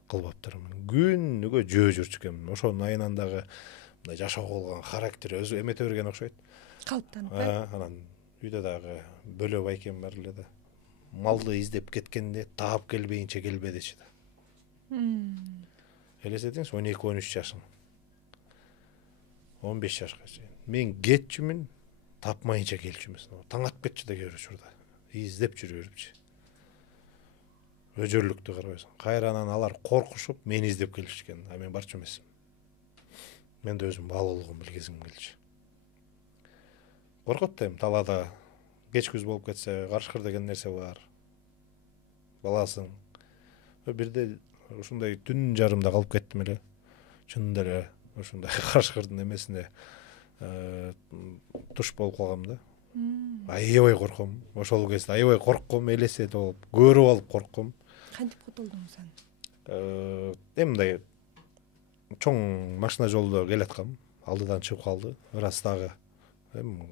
кылбаптырмын. Күнүгө жөө жүрчү экенмин. Ошонун айынан дагы мындай жашоого болгон характери өзү эмете берген окшойт. Калыптанып. Анан үйдө дагы бөлө байкем бар эле да. Малды издеп кеткенде таап келбейинче келбедичи да. Элестетиңиз, 12-13 жашың. 15 жашка чейин. Мен кетчүмүн, тапмайынча келчүмүз. Таң атып кетчү да кээ бир учурда. Издеп жүрүп жүрүпчү. Өжөрлүктү карабайсың. Кайранан алар коркушуп, мени издеп келишкен. Мен барчу эмесмин. Мен да өзүм балалыгымды билгизгим келчү. Коркот да эми талаада кеч күз болуп кетсе, карышкыр деген нерсе бар. Баласың. Бирде ушундай түн жарымда калып кеттим эле. Чынында эле ушундай карышкырдын эмесине туш болуп калгам да. Аябай корком. Ошол кезде аябай коркком, элестетип алып, көрүп алып коркком. Кантип кутулдуңуз аны? Эми мындай чоң машина жолдо келаткам, алдыдан чыгып калды. Ырас дагы эми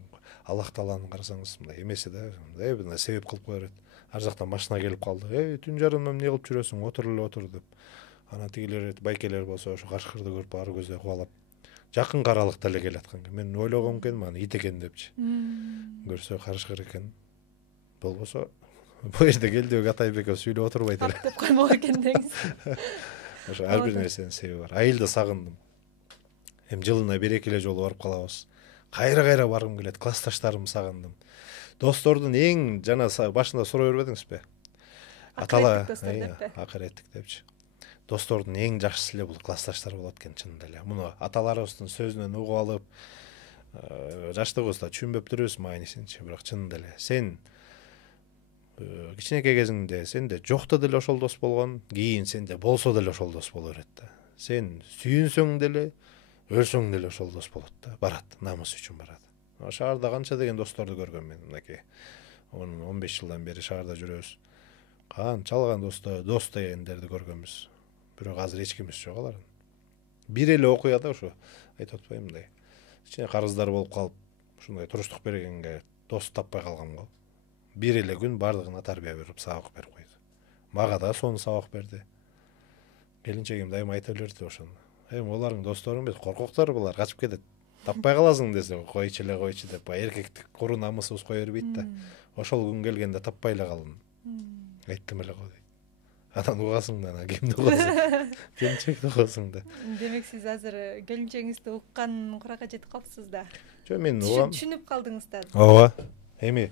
Аллах Тааланы карасаңыз мындай эмеси да, мындай себеп кылып кое берет. Ар жактан машина келип калды. Түн жарымда эмне кылып жүрөсүң? Отур деп. Анан тигилер байкелер болсо ошо карышкырды көрүп ары көздөй кубалап, жакын каралыкта эле келаткан. Мен ойлогом экен, аны ит экен депчи. Көрсө карышкыр экен. Болбосо бу жерде келдибек Атайбеков сүйлөп отурбайт эле. Деп коймок экен деңиз. Ошо ар бир нерсенин себеби бар. Айылды сагындым. Эми жылына 1-2 эле жолу барып калабыз. кайра баргым келет, классташтарымды сагындым. Достордун эң жана башында сурай бербедиңизби? Акыреттик достор деппи? Акыреттик депчи. Достордун эң жакшысы эле бул классташтар болот экен чынында эле. Муну аталарыбыздын сөзүнөн угуп алып, жаштыгыбызда түшүнбөптүрбүз маанисинчи, бирок чынында эле сен кичинекей кезиңде сенде жокто деле ошол дос болгон, кийин сенде болсо деле ошол дос боло берет да. Сен сүйүнсөң деле, өлсөң деле ошол дос болот да. Барат, намыс үчүн барат. Шаарда канча деген досторду көргөм мен, мынакей 10-15 жылдан бери шаарда жүрөбүз. Канчалган дос дегендерди көргөнбүз. Бирок азыр эч кимибиз жок алардын. Бир эле окуяда ушу айтып атпаймынбы мындай. Кичине карыздар болуп калып, ушундай туруштук бергенге дос таппай калгам го. Бир эле күн бардыгына тарбия берип, сабак берип койду. Мага да сону сабак берди. Келинчегим дайыма айта берди ошону. Оларың досторуң эмес, коркоктор булар, качып кетет. Таппай каласың десе, койчу деп, эркектик куру намысыбыз кое бербейт да. Ошол күн келгенде таппай эле калдым. Айттым эле го дейт. Анан угасың да, кимди угасың? Келинчекти угасың да. Демек сиз азыр келинчегиңизди уккан куракка жетип калыпсыз да. Жок, мен угам. Түшүнүп калдыңыз да. Ооба. Эми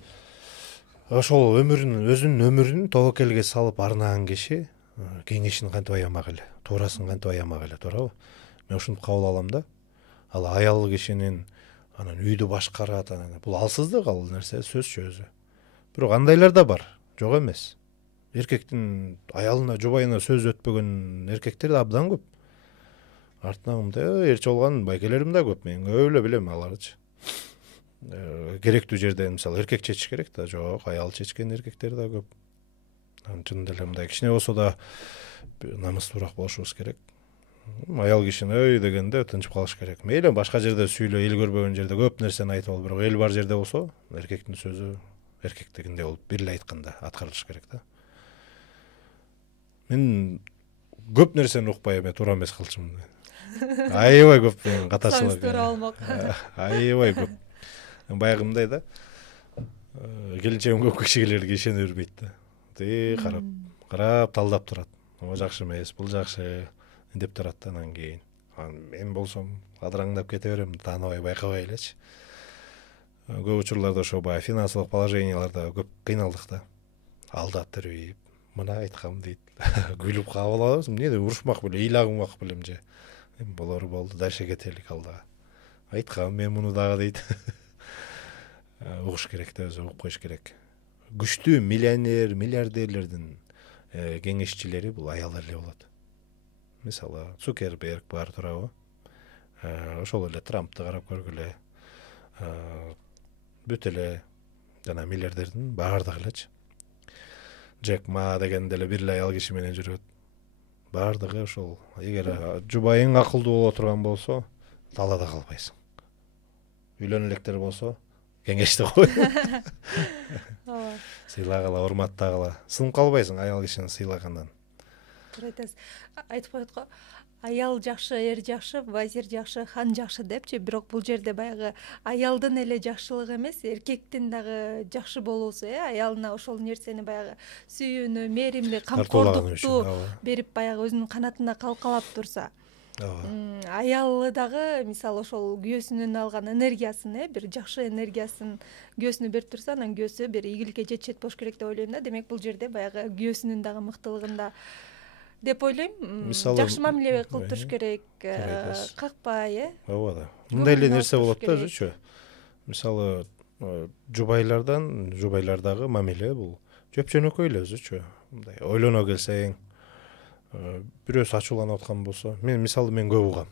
ошол өзүнүн өмүрүн тобокелге салып арнаган киши кеңешин кантип аямак эле, туурасын кантип аямак эле, туурабы? Мен ушинтип кабыл алам да. Ал аял кишинин анан үйдү башкарат, анан бул алсыздык, ал нерсе сөзчү өзү. Бирок андайлар да бар, жок эмес. Эркектин аялына, жубайына сөз өтпөгөн эркектер да абдан көп. Артынан мындай эрчи болгон байкелерим да көп, мен көп эле билем аларды. Керектүү жерде мисалы эркек чечиш керек да, жок, аял чечкен эркектер да көп. Чынында эле мындай кичине болсо да намыстуураак болушубуз керек. Аял кишини дегенде тынчып калыш керек. Мейли башка жерде сүйлө, эл көрбөгөн жерде көп нерсени айтып ал, бирок эл бар жерде болсо, эркектин сөзү эркектигинде болуп, бир эле айтканда аткарылыш керек да. Мен көп нерсени укпай эме туура эмес кылчумун. Аябай көп катачылык. Туура болмок. Аябай көп. Баягымдай да. Келинчегим көп кишилерге ишене бербейт да. Карап талдап турат. О жакшы эмес, бул жакшы деп турат да, анан кийин. Мен болсом адыраңдап кете берем, тааныбай, байкабай элечи. Көп учурларда ошо баягы финансылык положенияларда көп кыйналдык да. Алдап бербейт. Мына айткам дейт. Күлүп кабыл алабыз. Эмне деп урушмак беле, ыйлагымак белем же. Болор болду, дальше кетелик алдыга. Айткам мен муну дагы дейт. Угуш керек да, өзү угуп коюш керек. Күчтүү миллионер, миллиардерлердин кеңешчилери бул аялдар эле болот. Мисалы, Цукерберг бар, туурабы? Ошол эле Трампты карап көргүлө. Бүт эле жана миллиардердин баардыгы элечи. Джек Ма деген деле бир эле аял киши менен жүрөт. Баардыгы ошол. Эгер жубайың акылдуу боло турган болсо, талаада калбайсың. Үйлөнө электер болсо, кеңешти кой. Сыйлагыла, урматтагыла. Сынып калбайсың аял кишини сыйлагандан. Туура айтасыз. Айтып коет го, аял жакшы, эр жакшы, вазир жакшы, хан жакшы депчи, бирок бул жерде баягы аялдын эле жакшылыгы эмес, эркектин дагы жакшы болуусу, аялына ошол нерсени баягы сүйүүнү, мээримди, камкордукту берип баягы өзүнүн канатына калкалап турса. Аялы дагы мисалы ошол күйөөсүнөн алган энергиясын, бир жакшы энергиясын күйөөсүнө берип турса, анан күйөөсү бир ийгиликке жетишет болуш керек деп ойлойм да. Демек бул жерде баягы күйөөсүнүн дагы мыктылыгында деп ойлойм. Жакшы мамиле кылып туруш керек, какпай, Ооба да. Мындай эле нерсе болот да өзүчө. Мисалы, жубайлардагы мамиле бул жөп-жөнөкөй эле өзүчө. Мындай ойлоно келсең, бирөөсү ачууланып аткан болсо, мен мисалы мен көп угам.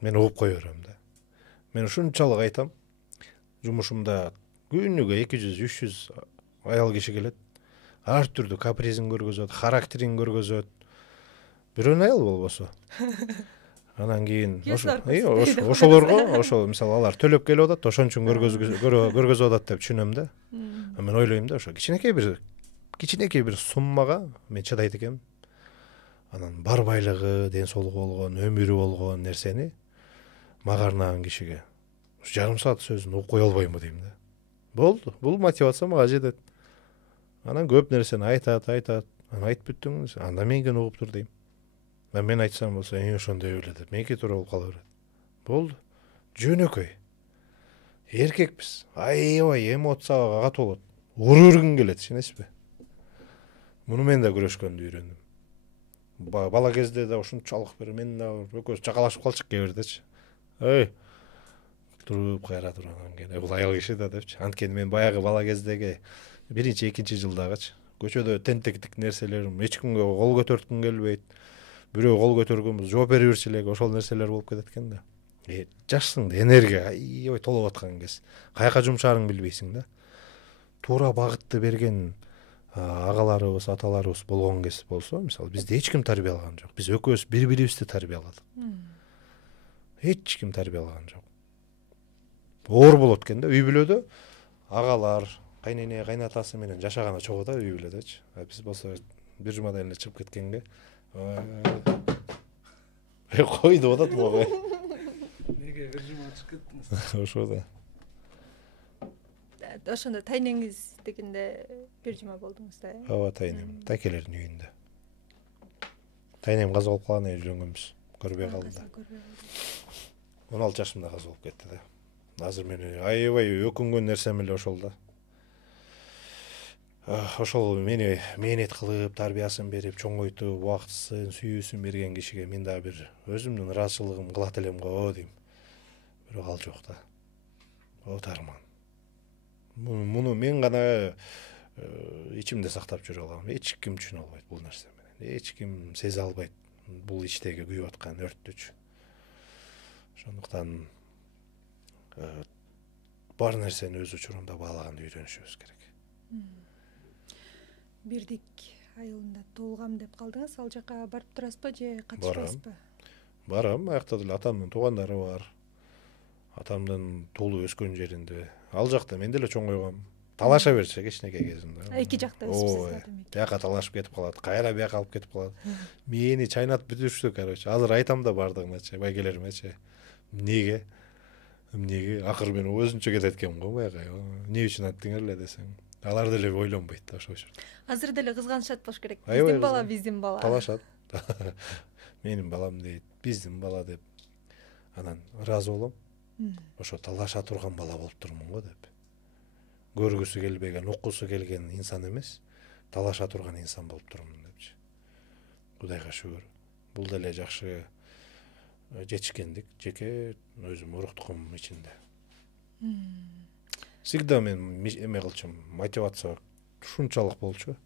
Мен угуп кое берем да. Мен ушунчалык айтам. Жумушумда күнүгө 200-300 аял киши келет. Ар түрдүү капризин көргөзөт, характерин көргөзөт. Бирөө аял болбосо. Анан кийин ошолорго, ошол мисалы алар төлөп келип атат, ошон үчүн көргөзүп атат деп түшүнөм да. Мен ойлойм да, ошо кичинекей бир суммага мен чыдайт экенмин. Анан бар байлыгы, ден соолугу болгон, өмүрү болгон нерсени мага арнаган кишиге жарым саат сөзүн угуп кое албаймбы дейм да. Болду, бул мотивация мага жетет. Анан көп нерсени айтат. Анан айтып бүттүң, анда менен угуп тур дейм. Мен айтсам болсо, ошондой эле деп, меники туура болуп кала берет. Болду. Жөнөкөй. Эркекпиз. Аябай эмоцияга катуу болот. Ура бергүң келет, ишенесизби? Муну мен да күрөшкөндү үйрөндүм. Бала кезде да ушунчалык бир мен да экөөбүз чакалашып калчык кээ бирдечи. Эй, туруп кайра турган кene бул аял киши да депчи. Анткени мен баягы бала кездеги 1-2 жылдагычы көчөдө тентектик нерселерим эч кимге кол көтөрткүм келбейт. Бирөө кол көтөргөнбүз, жооп бере берчи элек, ошол нерселер болуп кетет экен да. Жашсың да, энергия аябай толуп аткан кез. Каяка жумшаарыңды билбейсиң да. Туура багытты берген агаларыбыз, аталарыбыз болгон кез болсо, мисалы бизди эч ким тарбиялаган жок. Биз экөөбүз бири-бирибизди тарбияладык. Эч ким тарбиялаган жок. Оор болот экен да, үй бүлөдө агалар, кайнене, кайнатасы менен жашаганы чогуу да үй бүлөдөчү. Биз болсо бир жумадан эле чыгып кеткенге койду атат мага. Неге бир жума чыгып кеттиңиз? Ошо да. Ошондо тайнеңиз дегенде бир жума болдуңуз да. Ооба, тайнем. Тайкелердин үйүндө. Тайнем каза болуп калган, үйлөнгөнбүз. Көрбөй калды да. 16 жашымда каза болуп кетти да. Азыр мени аябай өкүнгөн нерсем эле ошол да. Ошол мени мээнет кылып, тарбиясын берип, чоңойтуп, убактысын, сүйүүсүн берген кишиге мен дагы бир өзүмдүн ыраазычылыгым кылат элем го дейм. Бирок ал жок да. Вот арман. Муну мен гана ичимде сактап жүрө алам. Эч ким түшүнө албайт бул нерсе менен. Эч ким сезе албайт бул ичтеги күйүп аткан өрттүчү. Ошондуктан бар нерсени өз учурунда баалаганды үйрөнүшүбүз керек. Бирдик айылында туулгам деп калдыңыз. Ал жака барып турасызбы же катышпайсызбы? Барам, аякта деле атамдын туугандары бар. Атамдын туулуп өскөн жеринде. Ал жакта мен деле чоңойгом. Талаша берчи кичинекей кезимде. Эки жакта өсүпсүз да демек. Бияка талашып кетип калат, кайра бияка алып кетип калат. Мени чайнатып бүтүрүштү, короче. Азыр айтам да бардыгыначы, байгелеримечи. Эмнеге? Акыры мен өзүнчө кетет экенмин го баягы. Эмне үчүн аттыңар эле десең. Алар деле ойлонбойт да ошо учурда. Азыр деле кызганышат болуш керек. Биздин бала. Талашат. Менин балам дейт, биздин бала деп. Анан ыраазы болом. Ошо талаша турган бала болуп турмун го деп. Көргүсү келбеген, уккусу келген инсан эмес, талаша турган инсан болуп турмун депчи. Кудайга шүгүр. Бул деле жакшы жетишкендик, жеке өзүм уруктугум ичинде. Всегда мен эме кылчумун, мотивация ушунчалык болчу.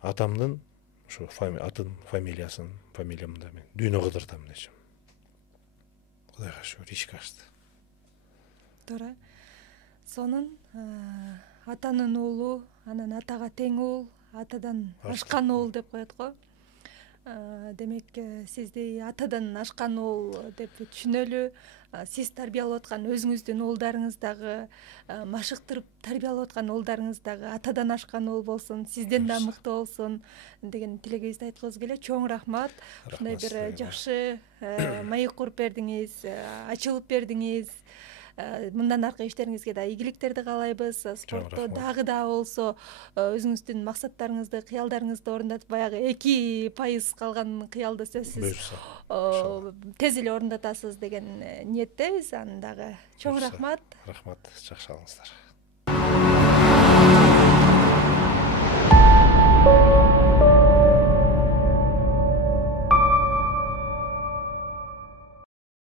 Атамдын ушу атын, фамилиясын, фамилиямды мен дүйнө кыдыртам дечим. Кудайга шүгүр, ишке ашты. Туура. Сонун атанын уулу, анан атага тең уул, атадан ашкан уул деп коет го. Демек, сизди атадан ашкан уул деп түшүнөлү. Сиз тарбиялап аткан өзүңүздүн уулдарыңыз дагы, машыктырып тарбиялап аткан уулдарыңыз дагы атадан ашкан уул болсун, сизден да мыкты болсун деген тилегибизди айткыбыз келет. Чоң рахмат. Ушундай бир жакшы маек куруп бердиңиз, ачылып бердиңиз. Мындан аркы иштериңизге да ийгиликтерди каалайбыз. Спортто дагы да болсо өзүңүздүн максаттарыңызды, кыялдарыңызды орундатып, баягы 2% калган кыялды сөзсүз тез эле орундатасыз деген ниеттебиз. Анан дагы чоң рахмат. Рахмат, жакшы алыңыздар.